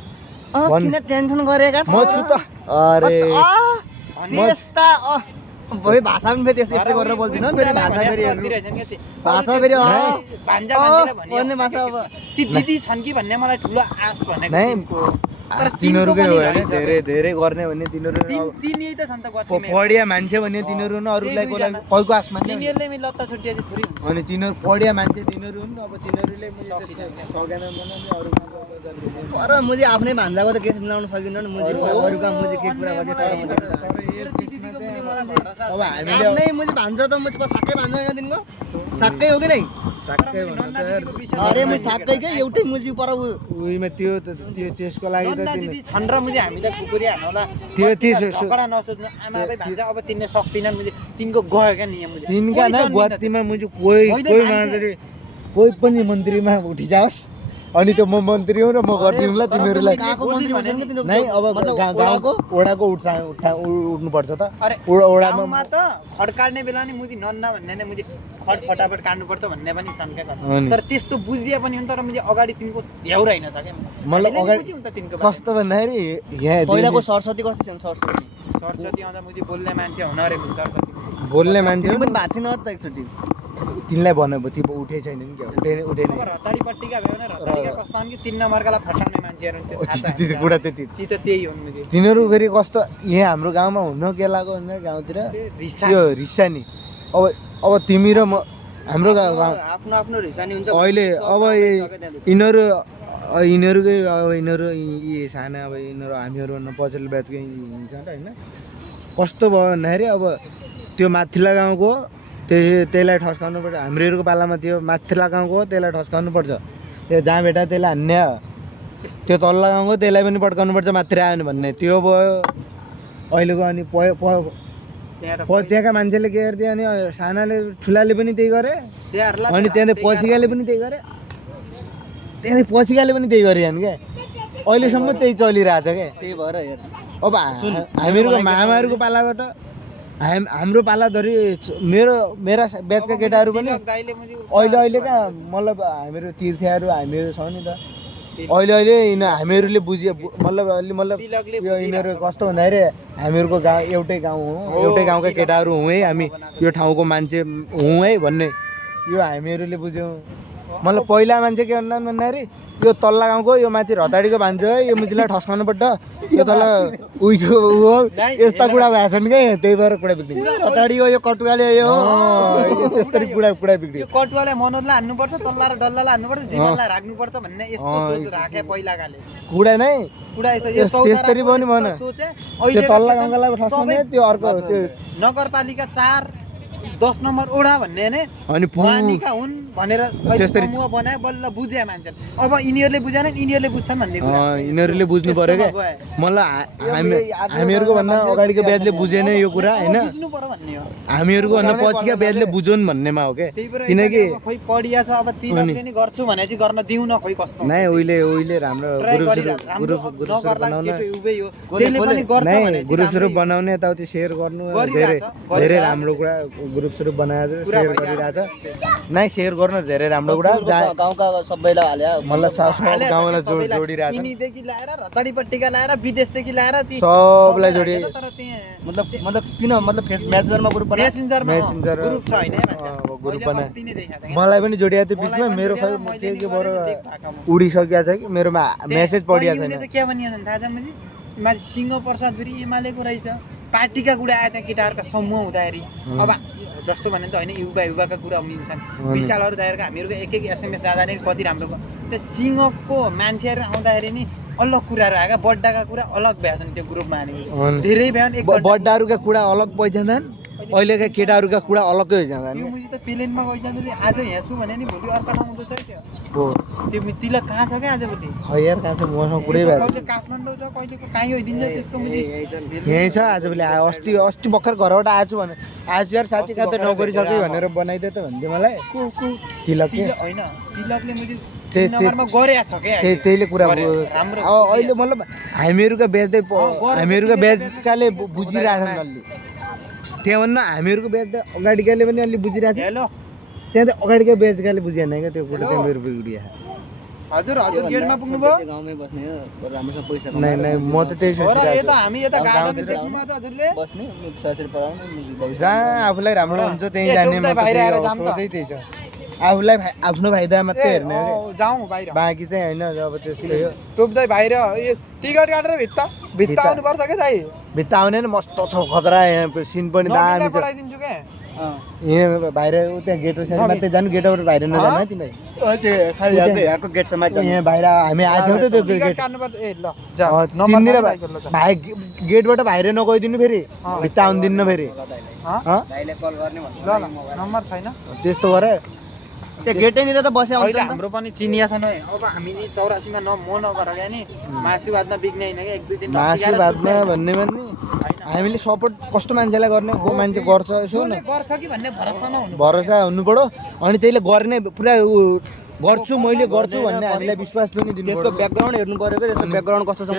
किन टेन्सन गरेका म छु त अरे भाइ भाषा पनि फेरि यस्तै गरेर बोल्दिन फेरि भाषा फेरि भाषा फेरि भन्ने भाषा अब दिदी छन् कि भन्ने मलाई ठुलो आश भनेको तिनीहरूकै हो होइन धेरै गर्ने भने तिनीहरू तिनी त छन् त गति पढिया मान्छे भने तिनीहरू न अरूलाई कसको आश मान्ने तिनीहरूले पनि लत्ता छुट्टिया चाहिँ थोरै अनि तिनीहरू पढिया मान्छे तिनीहरू नि अब तिनीहरूले सकेन बनाउने अरू तर मुझे आफ्नै भान्जाको त केस मिलाउन सकिन्न नि मुझे अरूका मुझे के कुरा गर्दै अब हामीले आफ्नै मुझे भान्जा त मुझे साक्कै भान्जा होइन दिनको साक्कै हो कि नै साक्कै अरे मुझे साक्कै के एउटै मुझी पर उहीमा त्यो त्यसको लागि त दिदी छन् र मुझे हामीलाई कुकुरी हान्नुला त्यो झगडा नसोच्नु आमा बाइ भान्जा अब तिनले सक्दिनन् मुझे तिनको गयो क्या नियम मुझे तिनका न गुवाहाटीमा मुझे कोही पनि मन्त्रीमा उठिजाओस् अनि त्यो म मन्त्री हो र म गरिदिउँला तिमीहरूलाई नै अब ओडाको उठ्नुपर्छ त ओडामा त खड काट्ने बेला नि मुझे नन्ना भन्ने नै मुझे खड फटाफट काट्नुपर्छ भन्ने पनि शङ्का गर्छ तर त्यस्तो बुझिए पनि हुन्छ तर मुझे अगाडि तिनको भ्याउरा हैन छ के मतलब अगाडि कस्तो भन्दाखेरि यहाँ पहिलाको सरस्वती कस्तो छ सरस्वती आउँदा मुझे बोल्ने मान्छे हुन रे सरस्वती बोल्ने मान्छे पनि भएको थिएन त एकचोटि तिनलाई भन्नु त्यो उठे छैन नि क्या उठेन रताडीपट्टिका भयो भने रताडीका कस्ता कि 3 नम्बरकालाई फसाउने मान्छेहरु त्यति कुरा त्यति त त्यही हुन् मुझे तिनीहरू फेरि कस्तो यहाँ हाम्रो गाउँमा हुन के लाग्यो भने गाउँतिर यो रिसानी अब तिमी र म हाम्रो आफ्नो आफ्नो रिसानी हुन्छ अहिले अब यिनीहरूकै अब यिनीहरू साना अब यिनीहरू हामीहरू पछिल्लो ब्याचकै हिँड्छ होइन कस्तो भयो भन्दाखेरि अब त्यो माथिल्ला गाउँको त्यसलाई ठस्काउनु पर्छ हाम्रोहरूको पालामा त्यो माथिल्ला गाउँको त्यसलाई ठस्काउनु पर्छ त्यो जहाँ भेटा त्यसलाई हान्ने त्यो तल्ला गाउँको त्यसलाई पनि पड्काउनु पर्छ माथि आयो भन्ने त्यो भयो अहिलेको अनि त्यहाँका मान्छेले के गरिदियो अनि सानाले ठुलाले पनि त्यही गरे अनि त्यहाँदेखि पछिकाले पनि त्यही गरे त्यहाँदेखि पछिकाले पनि त्यही गरिहान् क्या अहिलेसम्म त्यही चलिरहेछ क्या त्यही भएर हेर अब हामीहरूको मामाहरूको पालाबाट हाम्रो पालाधरि मेरा ब्याचका केटाहरू पनि अहिले कहाँ मतलब हामीहरू तीर्थहरू हामीहरू छौँ नि त अहिले हामीहरूले बुझ्यो मतलब तिलकले यो यिनीहरू कस्तो भन्दाखेरि हामीहरूको गाउँ एउटै गाउँ हो एउटै गाउँका केटाहरू हौँ है हामी यो ठाउँको मान्छे हौँ है भन्ने यो हामीहरूले बुझ्यौँ मतलब पहिला मान्छे के भन्दाखेरि यो तल्ला गाउँको यो माथि रताडीको भान्जो है यो मुजीलाई ठस्काउनु पर्छ यो तल उहीको हो यस्ता कुरा भएछन् क्या त्यही भएर कुरा बिग्रिन्छ रताडी हो यो कटुवाले यो त्यस्तरी कुरा बिग्रियो यो कटुवालाई मनोजलाई हान्नुपर्छ तल्ला र डल्लालाई हान्नुपर्छ जीवनलाई राख्नुपर्छ भन्ने यस्तो सोच राखे पहिलाकाले कुरा नै कुरा यसो त्यस्तरी पनि भन त्यो तल्ला गाउँकोलाई ठस्काउने त्यो अर्को त्यो नगरपालिका 4 10 नम्बर ओडा भन्ने ने अनि वानीका हुन् भनेर अहिले त्यसरी समूह बनाए बल्ल बुझे मान्छे अब यिनीहरूले बुझेन यिनीहरूले बुझ्छन् भन्ने कुरा यिनीहरूले बुझ्नु पर्यो क्या मलाई हामीहरूको भन्दा अगाडिको ब्याजले बुझेन यो कुरा होइन बुझ्नु पर्यो भन्ने हो हामीहरूको भन्दा पछिका ब्याजले बुझोन् भन्नेमा हो क्या त्यही भएर किनकि अब खोइ पढिया छ अब तिनीहरूले नि गर्छु भने चाहिँ गर्न दिउ न खोइ कस्तो नै उहिले राम्रो ग्रुप सुरुप बनाउने यताउति सेयर गर्नु धेरै राम्रो कुरा ग्रुप सुरुप बनाएर सेयर गरिरहेछ नै सेयर गर्नु धेरै राम्रो कुरा गाउँका सबैलाई हाल्यो मतलब गाउँलाई जोडिरहेछ यिनीदेखि ल्याएर रतडीपट्टिका ल्याएर विदेशदेखि ल्याएर ती सबलाई जोडी तर त्यहाँ मतलब किन मतलब मेसेन्जरमा ग्रुप बनायो मेसेन्जर ग्रुप छ हैन ग्रुप बनाए मलाई पनि जोडिएको थियो बिचमा मेरो के बाट उडिसकेको छ कि मेरोमा मेसेज पढिएको छैन के भनिएन थाहा छ मैले माथि सिंह प्रसाद फेरि एमालेको रहेछ पार्टीका कुरा आए त्यहाँ केटाहरूका समूह हुँदाखेरि अब जस्तो भने त होइन युवाका कुरा हुन्छन् विशालहरू दायरका हामीहरूको एक एसएमएस जाँदा नि कति राम्रो त्यो सिंहको मान्छेहरू आउँदाखेरि नि अलग कुराहरू आएका बड्डाका कुरा अलग भएछन् त्यो ग्रुपमा हानेको धेरै भएन एक बड्डाहरूका कुरा अलग भइजाँदैन अहिलेका केटाहरूका कुरा अलग्गै भइजाँदैन यो मुजी त प्लेनमा गइजाँदाखेरि आज यहाँ छु भने नि भोलि अर्का ठाउँ हुँदो छ क्या हो त्यो तिलक कहाँ छ क्या आजभोलि खै यार कहाँ छ मसँग कुरै भएको कहिले काठमाडौँ छ कहिलेको कहीँ होइदिन्छ त्यसको मुजी यहीँ छ आजभोलि अस्ति भर्खर घरबाट आएछु भने आज यार साथी कहाँ त नोकरी सक्यो भनेर बनाइदियो त भन्थ्यो मलाई तिलक होइन तिलकले मुजी नगरमा गरेछ क्या त्यहीले कुरा अहिले मतलब हामीहरूका बेच्दै हामीहरूका बेचकाले बुझिरहेछन् अलि त्यहाँ भन्नु हामीहरूको बेच अगाडिकाले पनि अलि बुझिरहेको छ त्यहाँ त अगाडिका बेचकाले बुझेन क्या त्यो कुरा त्यहाँ मेरो बिग्रिया हजुर गेटमा पुग्नुभयो गाउँमै बस्ने हो राम्रोसँग पैसा नै म त त्यही सोचिरहेको यता हामी यता गार्डन देख्नुमा छ हजुरले बस्ने ससरी पढाउनु जहाँ आफूलाई राम्रो हुन्छ त्यहीँ जाने सोचै त्यही छ आफूलाई आफ्नो फाइदा मात्रै हेर्ने हो जाउँ बाहिर बाँकी चाहिँ होइन अब त्यस्तै हो टोप्दै बाहिर टिकट काटेर भित्ता आउनु पर्छ क्या दाइ भित्ता आउने नि मस्त छ खतरा यहाँ सिन पनि दामी छ पठाइदिन्छु क्या यहाँ बाहिर त्यहाँ गेट साइड मात्रै जानु गेटबाट बाहिर नजानु है तिमी यहाँको गेटसम्म यहाँ बाहिर हामी आएको थियौँ त त्यो गेट काट्नुपर्छ ए ल भाइ गेटबाट बाहिर नगइदिनु फेरि भित्ता आउनु दिन्न फेरि नम्बर छैन त्यस्तो गरे त्यो गेटैनिर त बस्यो अहिले हाम्रो पनि चिनिया छ नि अब हामी नि 84 मा म नगर क्या नि मासुवादमा बिग्ने होइन क्या 1-2 दिन मासुवादमा भन्ने पनि हामीले सपोर्ट कस्तो मान्छेलाई गर्ने को मान्छे गर्छ यसो न गर्छ कि भन्ने भरोसा नहुनु भरोसा हुनु पर्यो अनि त्यसले गर्ने पुरा गर्छु मैले गर्छु भन्ने हामीलाई विश्वास पनि दिनु त्यसको ब्याकग्राउन्ड हेर्नु पर्यो क्या त्यसको ब्याकग्राउन्ड कस्तो छ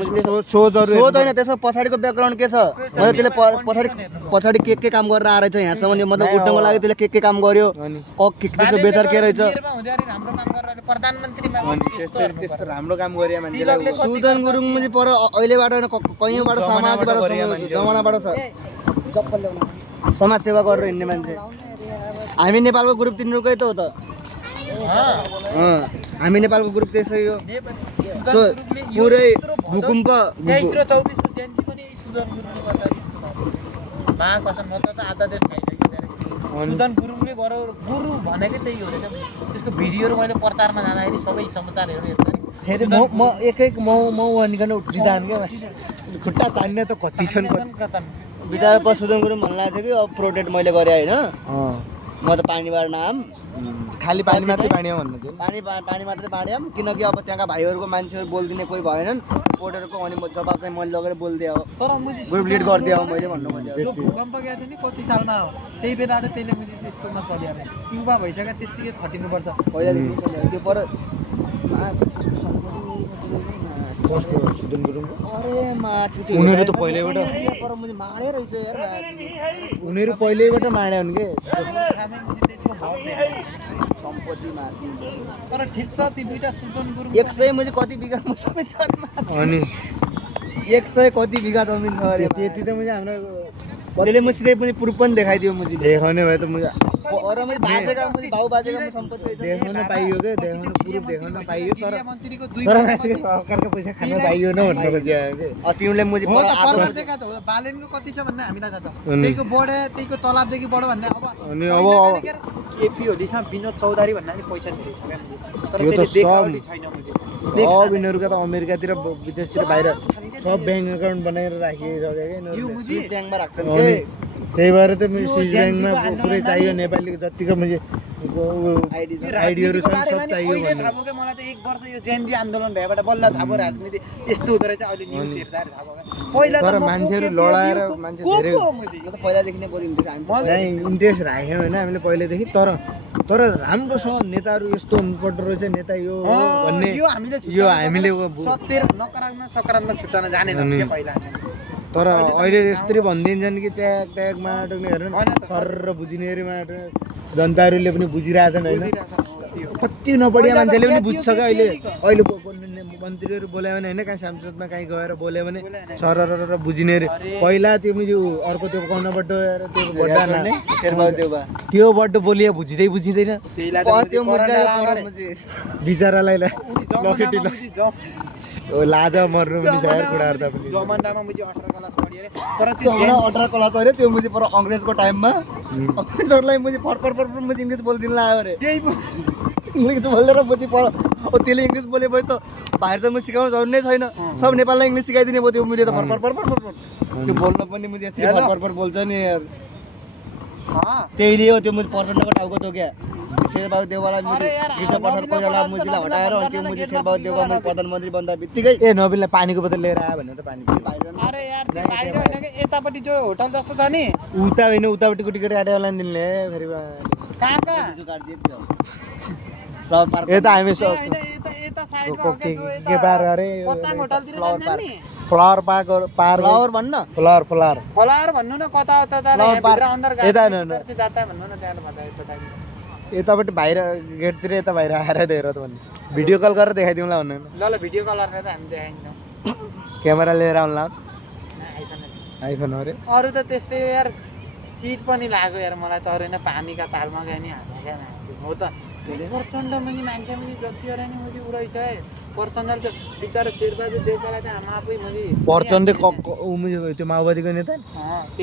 सोचहरू सोच होइन त्यसको पछाडिको ब्याकग्राउन्ड के छ मैले त्यसले पछाडि के काम गरेर आएछ यहाँसम्म मतलब उठ्नको लागि त्यसले के काम गर्यो त्यसको बेचार के रहेछ त्यस्तो राम्रो काम गरे मान्छेलाई सुदन गुरुङ पनि पर अहिलेबाट कैयौँबाट समाजबाट जमानाबाट छ समाज सेवा गरेर हिँड्ने मान्छे हामी नेपालको ग्रुप तिनीहरूकै त हो त हामी नेपालको ग्रुप त्यसै हो पुरै भूकम्प सुदन गुरुङले गुरु भनेकै त्यही हो रे त्यसको भिडियोहरू मैले प्रचारमा जाँदाखेरि सबै समाचारहरू हेर्दा फेरि म एक म भनिकन उठिँदैन क्या खुट्टा तान्ने त कति छन् बिचरा सुदन गुरुङ भन्नु लाग्थ्यो कि अब प्रोटेक्ट मैले गरेँ होइन म त पानीबाट नाम खाली पानी मात्रै बाँड्यो भन्नु थियो पानी मात्रै बाँड्याम किनकि अब त्यहाँका भाइहरूको मान्छेहरू बोलिदिने कोही भएनन् रिपोर्टरको अनि जवाब चाहिँ मैले लगेर बोलिदिएँ हो तर ग्रुप लिड गरिदिएँ हो मैले भन्नु खोजेँ जो भूकम्प गएको थियो नि कति सालमा हो त्यही बेला त्यसले मैले त्यस्तोमा चल्यो अरे युवा भइसक्यो त्यत्तिकै खटिनुपर्छ पहिलादेखि त्यो पर कसको सुदन गुरुङको अरे माथि त्यो उनीहरू त पहिल्यैबाट पर मैले माडे रहेछ यार माथि उनीहरू पहिल्यैबाट माड्या हुन् के सम्पत्ति माथि तर ठिक छ ती दुईटा सुदन गुरुङ 100 मैले कति बिघा सबै छ अरे माथि अनि 100 कति बिघा जमिन छ अरे त्यति त मुझे हाम्रो त्यसले म सिधै पनि प्रुफ पनि देखाइदियो मुझे देखाउने भए त मुझे अरे मैले बाजेका मुझे बाउ बाजेका म सम्पत्ति रहेछ देखाउन पाइयो के देखाउन प्रुफ देखाउन पाइयो तर मन्त्रीको दुई तर मान्छेले सरकारको पैसा खान पाइयो न भन्नु खोज्यो के तिमीले मुझे हो पर त आगो परवर देखा त हो बालेनको कति छ भन्ने हामीलाई थाहा छ त्यहीको बढे त्यहीको तलाबदेखि बढो भन्ने अब अनि अब केपी ओलीसँग विनोद चौधरी भन्नाले पैसा धेरै छ क्या मुझे। तर यो त त्यसले सब- देखाउने छैन मुझे सब यिनीहरूका त अमेरिकातिर विदेशतिर बाहिर सब ब्याङ्क एकाउन्ट बनाएर राखिसक्यो क्या यो यिनीहरूले। मुझे स्विस ब्याङ्कमा राख्छन् अनि के त्यही भएर त यो स्विस ब्याङ्कमा जेएनजीको पुरै चाहियो आन्दोलन नेपालीको जतिको मुझे आइडी यो आइडीहरू राजनीतिको छन् बारेमा सब नि चाहियो अहिले भन्ने थाहा भयो क्या मलाई त 1 वर्ष यो जेएनजी आन्दोलन भएबाट बल्ल थाहा भयो राजनीति यस्तो हुँदो रहेछ अहिले न्युज हेर्दाखेरि थाहा भयो क्या। पहिला तर त म मान्छेहरू को के लडाएर यो को- मान्छे को धेरै- को मुझे। म त पहिलादेखि नै बोलिन्छु हामी चाहिँ इन्ट्रेस्ट राख्यौँ होइन हामीले पहिल्यैदेखि तर राम्रोसँग नेताहरू यस्तो हुनुपर्दो रहेछ नेता यो हो भन्ने यो हामीले यो हामीले सत्य र नकारात्मक सकारात्मक छुट्याउन जानेन अनि- क्या पहिला हामी। तर अहिले यस्तरी भनिदिन्छन् कि ट्याग ट्याग माटोक्ने हेर्नु होइन त, सर बुझिने अरे माटो जनताहरूले पनि बुझिरहेछन् होइन बुझिरहेछ, त्यो। कति नपढिया पहिला त मान्छेले पनि क्या बुझ्छ त्यो क्या अहिले केटीको। अहिले मन्त्रीहरू बोल्यो भने होइन कहाँ सांसदमा कहीँ गएर बोल्यो भने सर र बुझिने अरे अरे। पहिला त्यो मुझे अर्को त्यो कर्णबाट त्यो बड्डा छोड्ने शेरबहादुर देउबा त्योबाट बोलिया बुझिँदैन त्यहीलाई त त्यो मुझे मुझे करन्ट लाएर मुझे बिचरालाई उनी लखेटी जमानामा मुझे लाज मर्नु पनि छ यार कुराहरू त पनि जमानामा मुझे 18 क्लास पढी अरे तर त्यो त्यो 18 क्लास अरे त्यो मुझे पर अङ्ग्रेजको टाइममा अङ्ग्रेजहरूलाई मुझे फर मुझे इङ्ग्लिस बोलिदिनु लाग्यो अरे त्यही पो इङ्ग्लिस बोलेर मुझे पर त्यसले इङ्ग्लिस बोले भए त बाहिर त म सिकाउनु जानु नै छैन सब नेपाललाई इङ्ग्लिस सिकाइदिने भयो त्यो मुझे त फर त्यो बोल्न पनि मुझे यस्तै फर बोल्छ नि यार त्यहीले हो त्यो मुझे पर्सेन्टको टाउको तो क्या शेरबहादुर देउवालाई मुझे अरे यार, गिरिजा प्रसाद नबिनलाई कोइराला बोलाउनु मुझीलाई त हटाएर अनि त्यो नबिनलाई मुझे गेटमा शेरबहादुर देउवा पुग्नु मुझे प्रधानमन्त्री बन्दा बित्तिकै ए नबिनलाई पानीको बोतल लिएर आयो भने त पानी पियो। अरे यार त्यो बाहिर होइन कि यतापट्टि जो होटल जस्तो छ नि उता होइन उतापट्टिको टिकट काट्यो होला नि तिमीले फेरि कहाँ कहाँ जो काट्दियो त्यो फ्लावर पार्क यता हामी ए, होइन, यता साइडमा हो क्या, जो के यता पार अरे पताङ होटलतिर फ्लावर जान्छ नि फ्लावर पार्क फ्लावर भन्न फ्लावर खोलाएर भन्नु न कता उता फ्लावर पार्क। अंदर यता होइन, होइन। जाता भन्नु न त्यहाँ भन्दा यता यतापट्टि बाहिर गेटतिर यता बाहिर आएर हेर त भन्ने भिडियो कल गरेर देखाइदिउँला भन्नु ल भिडियो कल गरेर त हामी देखाइन्छौँ क्यामेरा लिएर आउला आइफोन आइफोन अरे अरू त त्यस्तै यार चिट पनि लाग्यो यार मलाई त अरू होइन पानीका तालमा गयो नि हामी क्या मान्छे हो त प्रचण्ड मैले मान्छे मैले जति अरे नि मैले उडाइछ है प्रचण्डले त बिचरा शेरबहादुर देउवालाई त आमा आफै मैले पर्चन्दे त्यो माओवादीको नेता नि?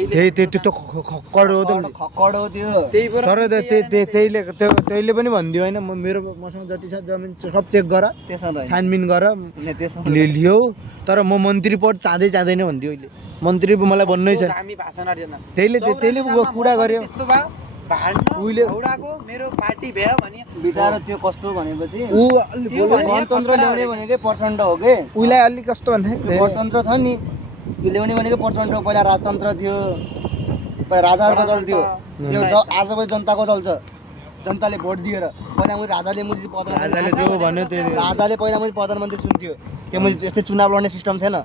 त्यही त्यो त खक्कड हो त खक्कड हो त्यो त्यही भएर तर त्यहीले पनि भनिदियो होइन मेरो मसँग जति छ जमिन सब चेक गर त्यसमा रह्यो छानबिन गर त्यसमा लियो तर म मन्त्री पद चाहँदैन भनिदियो अहिले मन्त्री मलाई भन्नै छ हामी भाषण अर्दैन त्यहीले कुरा गर्यो त्यस्तो भए भाड्न उहिले- औडाको मेरो पार्टी भयो भने बिचारो त्यो कस्तो भनेपछि ऊ अलि त्यो भने गणतन्त्र ल्याउने भनेकै प्रचण्ड हो के उहीलाई अलिक कस्तो भन्दाखेरि गणतन्त्र छ नि त्यो ल्याउने भनेको प्रचण्ड हो। पहिला राजतन्त्र थियो पहिला राजाहरूको चल्थ्यो त्यो आज पनि जनताको चल्छ जनताले भोट दिएर पहिला मैले राजाले मुझे राजाले जो भन्यो त्यो राजाले पहिला मैले प्रधानमन्त्री चुन्थ्यो त्यो मैले यस्तै चुनाव लड्ने सिस्टम थिएन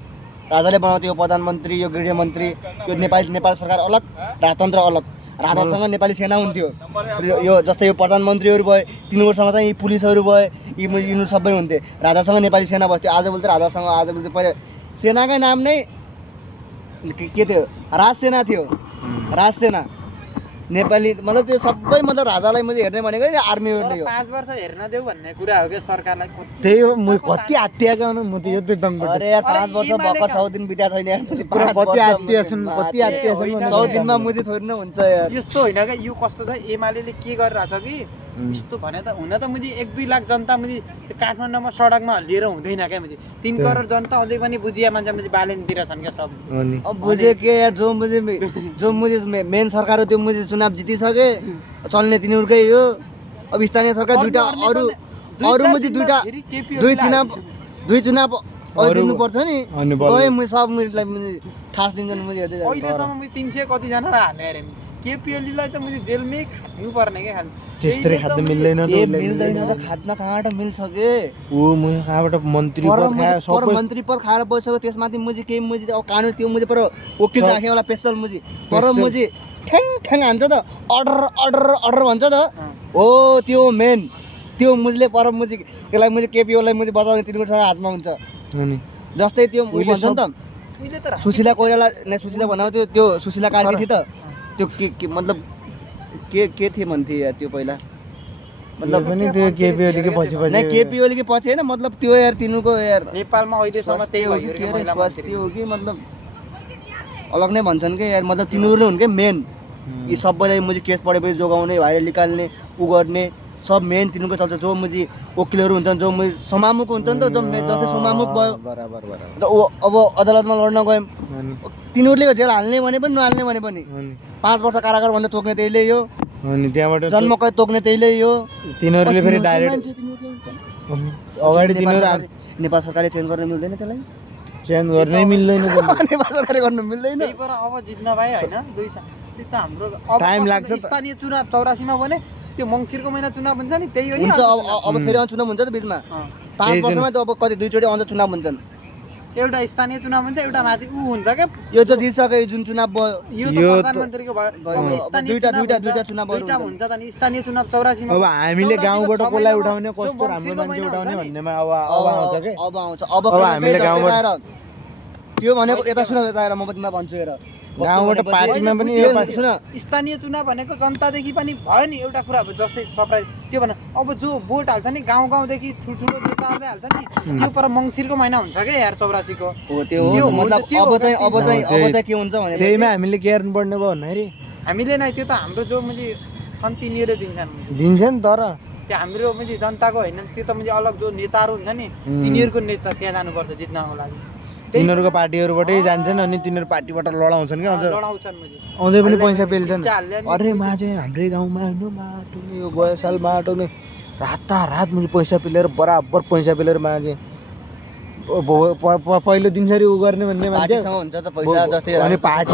राजाले बनाउँथ्यो प्रधानमन्त्री यो गृहमन्त्री यो नेपाल सरकार अलग राजतन्त्र अलग राजासँग नेपाली सेना हुन्थ्यो यो जस्तै यो प्रधानमन्त्रीहरू भए तिनीहरूसँग चाहिँ यी पुलिसहरू भए यिनीहरू सबै हुन्थे राजासँग नेपाली सेना बस्थ्यो आज बोल्थ्यो राजासँग आज बोल्थ्यो पहिला सेनाकै नाम नै के थियो राजसेना थियो राजसेना नेपाली मतलब त्यो सबै मतलब राजालाई मैले हेर्ने भनेको नि आर्मीहरूले हो 5 वर्ष हेर्न देऊ भन्ने कुरा हो क्या सरकारलाई त्यही हो म कति आत्तिएका हुनु म त यो त दङ अरे यार 5 वर्ष भर्खर 100 दिन बितेको छैन यार मुझे पुरा 5 कति वर्ष आत्तिएछन् कति आत्तिएछन् 100 दिनमा मुझे थोरै न हुन्छ यार यस्तो होइन क्या यो कस्तो छ एमाले के गरिरहेछ कि यस्तो भने त हुन त मुझे 1-2 लाख जनता मुझे काठमाडौँमा सडकमा लिएर हुँदैन क्या मुझे 3 करोड जनता अझै पनि बुझिया मान्छे मुझे बालेनतिर छन् क्या सब अब बुझे के यार जो मुझे मेन सरकार हो त्यो मुझे चुनाव जितिसके चल्ने तिनीहरूकै हो अब स्थानीय सरकार दुईटा अरू मुझे दुई चुनाव अझै दिनुपर्छ नि गए म सब मुझेलाई ठास दिन्छन् मुझे हेर्दै जानु अहिलेसम्म मुझे 300 कति जना हाल्ने अरे केपी ओलीलाई त मैले जेलमै खानु पर्ने के खानु त्यस्तै खाद्न मिल्दैन नि ए उसलाई मिल्दैन त खाद्न कहाँबाट मिल्छ के ऊ म कहाँबाट मन्त्री पद खायो सबै मन्त्री पद खाएर बसेको त्यसमाथि मुजी केही मुजी अब कानुन त्यो मुजी पर वकिल राखे होला स्पेशल मुजी पर मुजी ठ्याङ ठ्याङ हान्छ त अर्डर अर्डर अर्डर भन्छ त हो त्यो मेन त्यो मुजीले पर मुजी त्यसलाई मुजी केपी ओलीलाई मुजी बचाउने तिनीहरूको हातमा हुन्छ अनि जस्तै त्यो भन्छ नि त उहिले त सुशीला कोइराला नै सुशीला भन्नाको त्यो सुशीला कार्की थियो त त्यो के मतलब के थिए भन्थे यार त्यो पहिला मतलब पनि त्यो केपी ओलीकै पछि पछि नै केपी ओलीकै पछि हैन मतलब त्यो यार तिनीहरूको यार नेपालमा अहिलेसम्म त्यही हो भयो कि अरे स्वास्थ्य हो कि मतलब अलग नै भन्छन् के यार मतलब तिनीहरू हुन् के मेन यी सबैलाई मुझे केस पढेपछि जोगाउने भाइरल निकाल्ने उ गर्ने सब मेन तिनीहरूको चल्छ जो मुझे वकिलहरू हुन्छन् जो मुझे समामुख हुन्छ नि त जो जस्तै समामुख भयो बराबर बराबर अन्त ऊ अब अदालतमा लड्न गयौँ अनि तिनीहरूले जेल हाल्ने भने पनि नहाल्ने भने पनि अनि 5 वर्ष कारागार भन्ने तोक्ने त्यहीले हो अनि त्यहाँबाट जन्म कैद तोक्ने त्यहीले हो तिनीहरूले फेरि डाइरेक्ट अगाडि तिनीहरू नेपाल सरकारले चेन्ज गर्न मिल्दैन त्यसलाई चेन्ज गर्नै मिल्दैन नेपाल सरकारले गर्न मिल्दैन त्यही भएर अब जित्न पाए होइन दुई त्यो त हाम्रो टाइम लाग्छ त। स्थानीय चुनाव 84 मा भने त्यो मङ्सिरको महिना चुनाव हुन्छ नि त्यही हो नि हुन्छ अब फेरि आउँछ चुनाव हुन्छ त बिचमा 5 वर्षमा त अब कति दुईचोटि आउँछ चुनाव हुन्छन् एउटा स्थानीय चुनाव हुन्छ एउटा माथि ऊ हुन्छ के यो त जितिसक्यो यो जुन चुनाव भयो यो त यो त- प्रधानमन्त्रीको भयो भयो। अब अब स्थानीय दुईटा चुनाव दुईटा चुनावहरू दुईटा हुन्छ त नि स्थानीय चुनाव 84 मा अब हामीले 84 गाउँबाट को कसलाई छ उठाउने महिना कस्तो जो राम्रो मङ्सिरको मान्छे महिना उठाउने हुन्छ नि। भन्नेमा अब आउँछ के अब आउँछ अब हामीले गाउँबाट- त्यो भनेको यता सुन यता आएर म तिमीलाई भन्छु हेर गाउँबाट पार्टीमा पनि यो पार्टी सुन स्थानीय चुनाव भनेको जनतादेखि पनि भयो नि एउटा कुरा अब जस्तै सरप्राइज त्यो भन अब जो भोट हाल्छ नि गाउँ गाउँदेखि ठुल्ठुलो नेताहरूले हाल्छ नि त्यो पर मङ्सिरको महिना हुन्छ क्या यार 84 को हो त्यो यो हो हुन्छ, मतलब त्यो अब हो चाहिँ क्या अब चाहिँ त्यही- अब चाहिँ के हुन्छ भने त्यहीमा हामीले केयर पर्ने भयो भन्दाखेरि हामीले नै त्यो त हाम्रो जो मैले छन् तिनीहरूले दिन्छन् दिन्छ नि तर त्यो हाम्रो मैले जनताको होइन त्यो त मैले अलग जो नेताहरू हुन्छ नि तिनीहरूको नेता त्यहाँ जानुपर्छ जित्नको लागि तिनीहरूको पार्टीहरूबाटै जान्छन् अनि तिनीहरू पार्टीबाट लडाउँछन् क्या अझ लडाउँछन् मैले आउँदै पनि पैसा पेल्छन् हाल्ने नि। अरे माझे हाम्रै गाउँमा हेर्नु माटो नि यो गयो साल माटो नि रातारात मैले पैसा पेलेर बराबर पैसा पेलेर माझे पहिलो दिनसरी उ गर्ने भन्ने मान्छे पार्टीसँग हुन्छ त पैसा जस्तै अनि पार्टी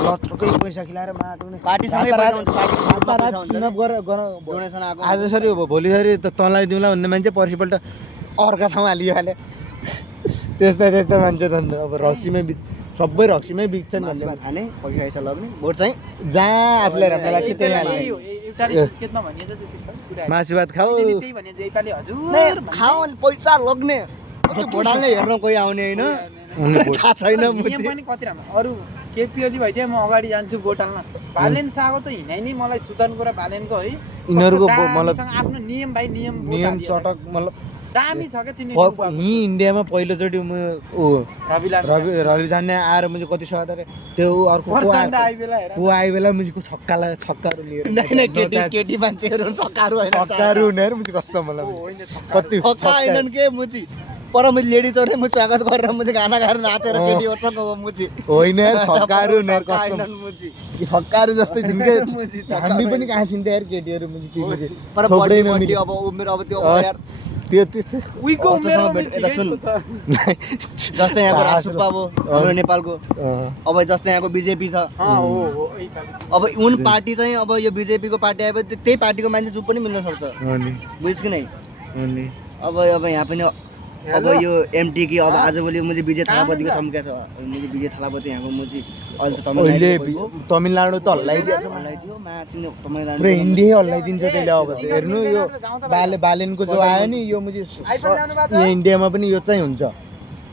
लत्रकै पैसा खिलाएर माटो नि पार्टीसँगै पैसा हुन्छ रातारात पार्टी चुनाव डोनेसन आएको आज सरी भोलि सरी त तँलाई दिउँला भन्ने मान्छे पर्सिपल्ट अर्का ठाउँ हालिहाल्यो त्यस्तै मान्छे छन् त अब रक्सीमै सबै रक्सीमै बिक्छन् भन्ने मासुमा खाने पैसा पैसा लग्ने भोट चाहिँ जहाँ आफूलाई राम्रो लाग्छ त्यही हाल्ने एउटाले सङ्केतमा भनिन्छ त त्यसो कुरा मासु भात खाऊ त्यही भनिन्छ नेपाली हजुर नै खाऊ अनि पैसा लग्ने भोट हाल्ने हेर्न कोही आउने होइन थाहा छैन नियम मुझे पनि कति राम्रो अरू केपी ओली भइदिए म अगाडि जान्छु भोट हाल्न भालेन सागो त हिँडाइ नि मलाई सुदनको र भालेनको है यिनीहरूको कस्तो मतलब दामीसँग आफ्नो नियम भाइ नियम भोट नियम हालिहाल्छ। चटक मतलब दामी छ क्या तिनी यहीँ इन्डियामा पहिलोचोटि म ऊ रविलाल रवि जान्ने आएर मुझे कति स्वाद अरे त्यो अर्को प्रचण्ड आइबेला हेर ऊ आए बेला मुझको छक्काहरू लिएर नै केटी केटी मान्छेहरू हुन्छ सकाहरू होइन छक्काहरू हुनेहरू मुझे कस्तो मलाई होइन कति छक्का होइनन् के मुची पर मैले लेडिजहरूले म स्वागत गरेर मुझे गाना गाएर नाचेर केटी वर्षको हो मुची होइन यार छक्काहरू हुनेहरू छक्का कस्तो होइनन् मुची छक्काहरू जस्तै थिइन् के मुची हामी पनि कहाँ थियौँ यार केटीहरू मुझे त्यो मुझे पर थोप्रै बडी नमिल्यो। अब उमेर अब त्यो अँ, यार त्यो त्यो उहीको उमेरमा अँ, पनि यता ठिकै सुन। छ त। जस्तै यहाँको राजसुपा अब हाम्रो नेपालको अब जस्तै यहाँको बिजेपी छ हो यही खाले। अब उन पार्टी चाहिँ अब यो बिजेपीको पार्टी आएपछि त्यही पार्टीको मान्छे जो पनि मिल्न सक्छ अनि बुझ्छ कि नै अनि अब यहाँ पनि अब यो एमटी कि अब आजभोलि मुझे विजय थालापतिको सम्झा छ मुझे विजय थालापति यहाँको मुझे अहिले त अहिले तमिलनाडु तमिलनाडु त हल्लाइदिएछ हल्लाइदियो माचिङ तमिलनाडु पुरै इन्डिया हल्लाइदिन्छ त्यसले अब त हेर्नु यो बालेनको जो आयो नि यो मुझे यहाँ इन्डियामा पनि यो चाहिँ हुन्छ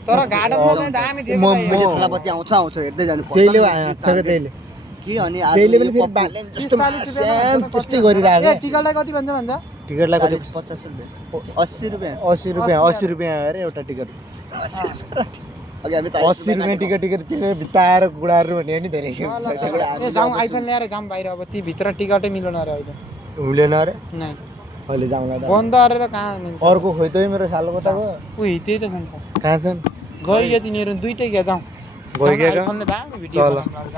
तर गार्डनमा चाहिँ दामी थियो म- क्या विजय भाइ। थालापति आउँछ हेर्दै जानु पर्छ। त्यहीले आएको छ क्या त्यसले के अनि आज त्यसले पनि यो फेरि पप्पु- बालेन जस्तो 45 स्याम रुपियाँमा त्यस्तै गरिरहेको ए, टिकटलाई कति भन्छ भन्छ टिकटलाई कति 50 रुपियाँ 80 रुपियाँ 80 रुपियाँ अरे एउटा टिकट अघि हामी 80 रुपियाँ टिकट तिनीहरू भित्ताएर गुडाहरू भन्ने नि धेरै ए जाउँ आइफोन ल्याएर जाउँ बाहिर अब ती भित्र टिकटै मिलेन अरे अहिले हुँदैन अरे नै अहिले जाउँला त बन्द गरेर कहाँ मिल्छ? अर्को खोइ त मेरो सालको त उही त्यही त छ नि त कहाँ छन् गइयो तिनीहरू दुइटै क्या जाउँ गइगएका? आइफोनले दामी भिडियो चल। बनाउनु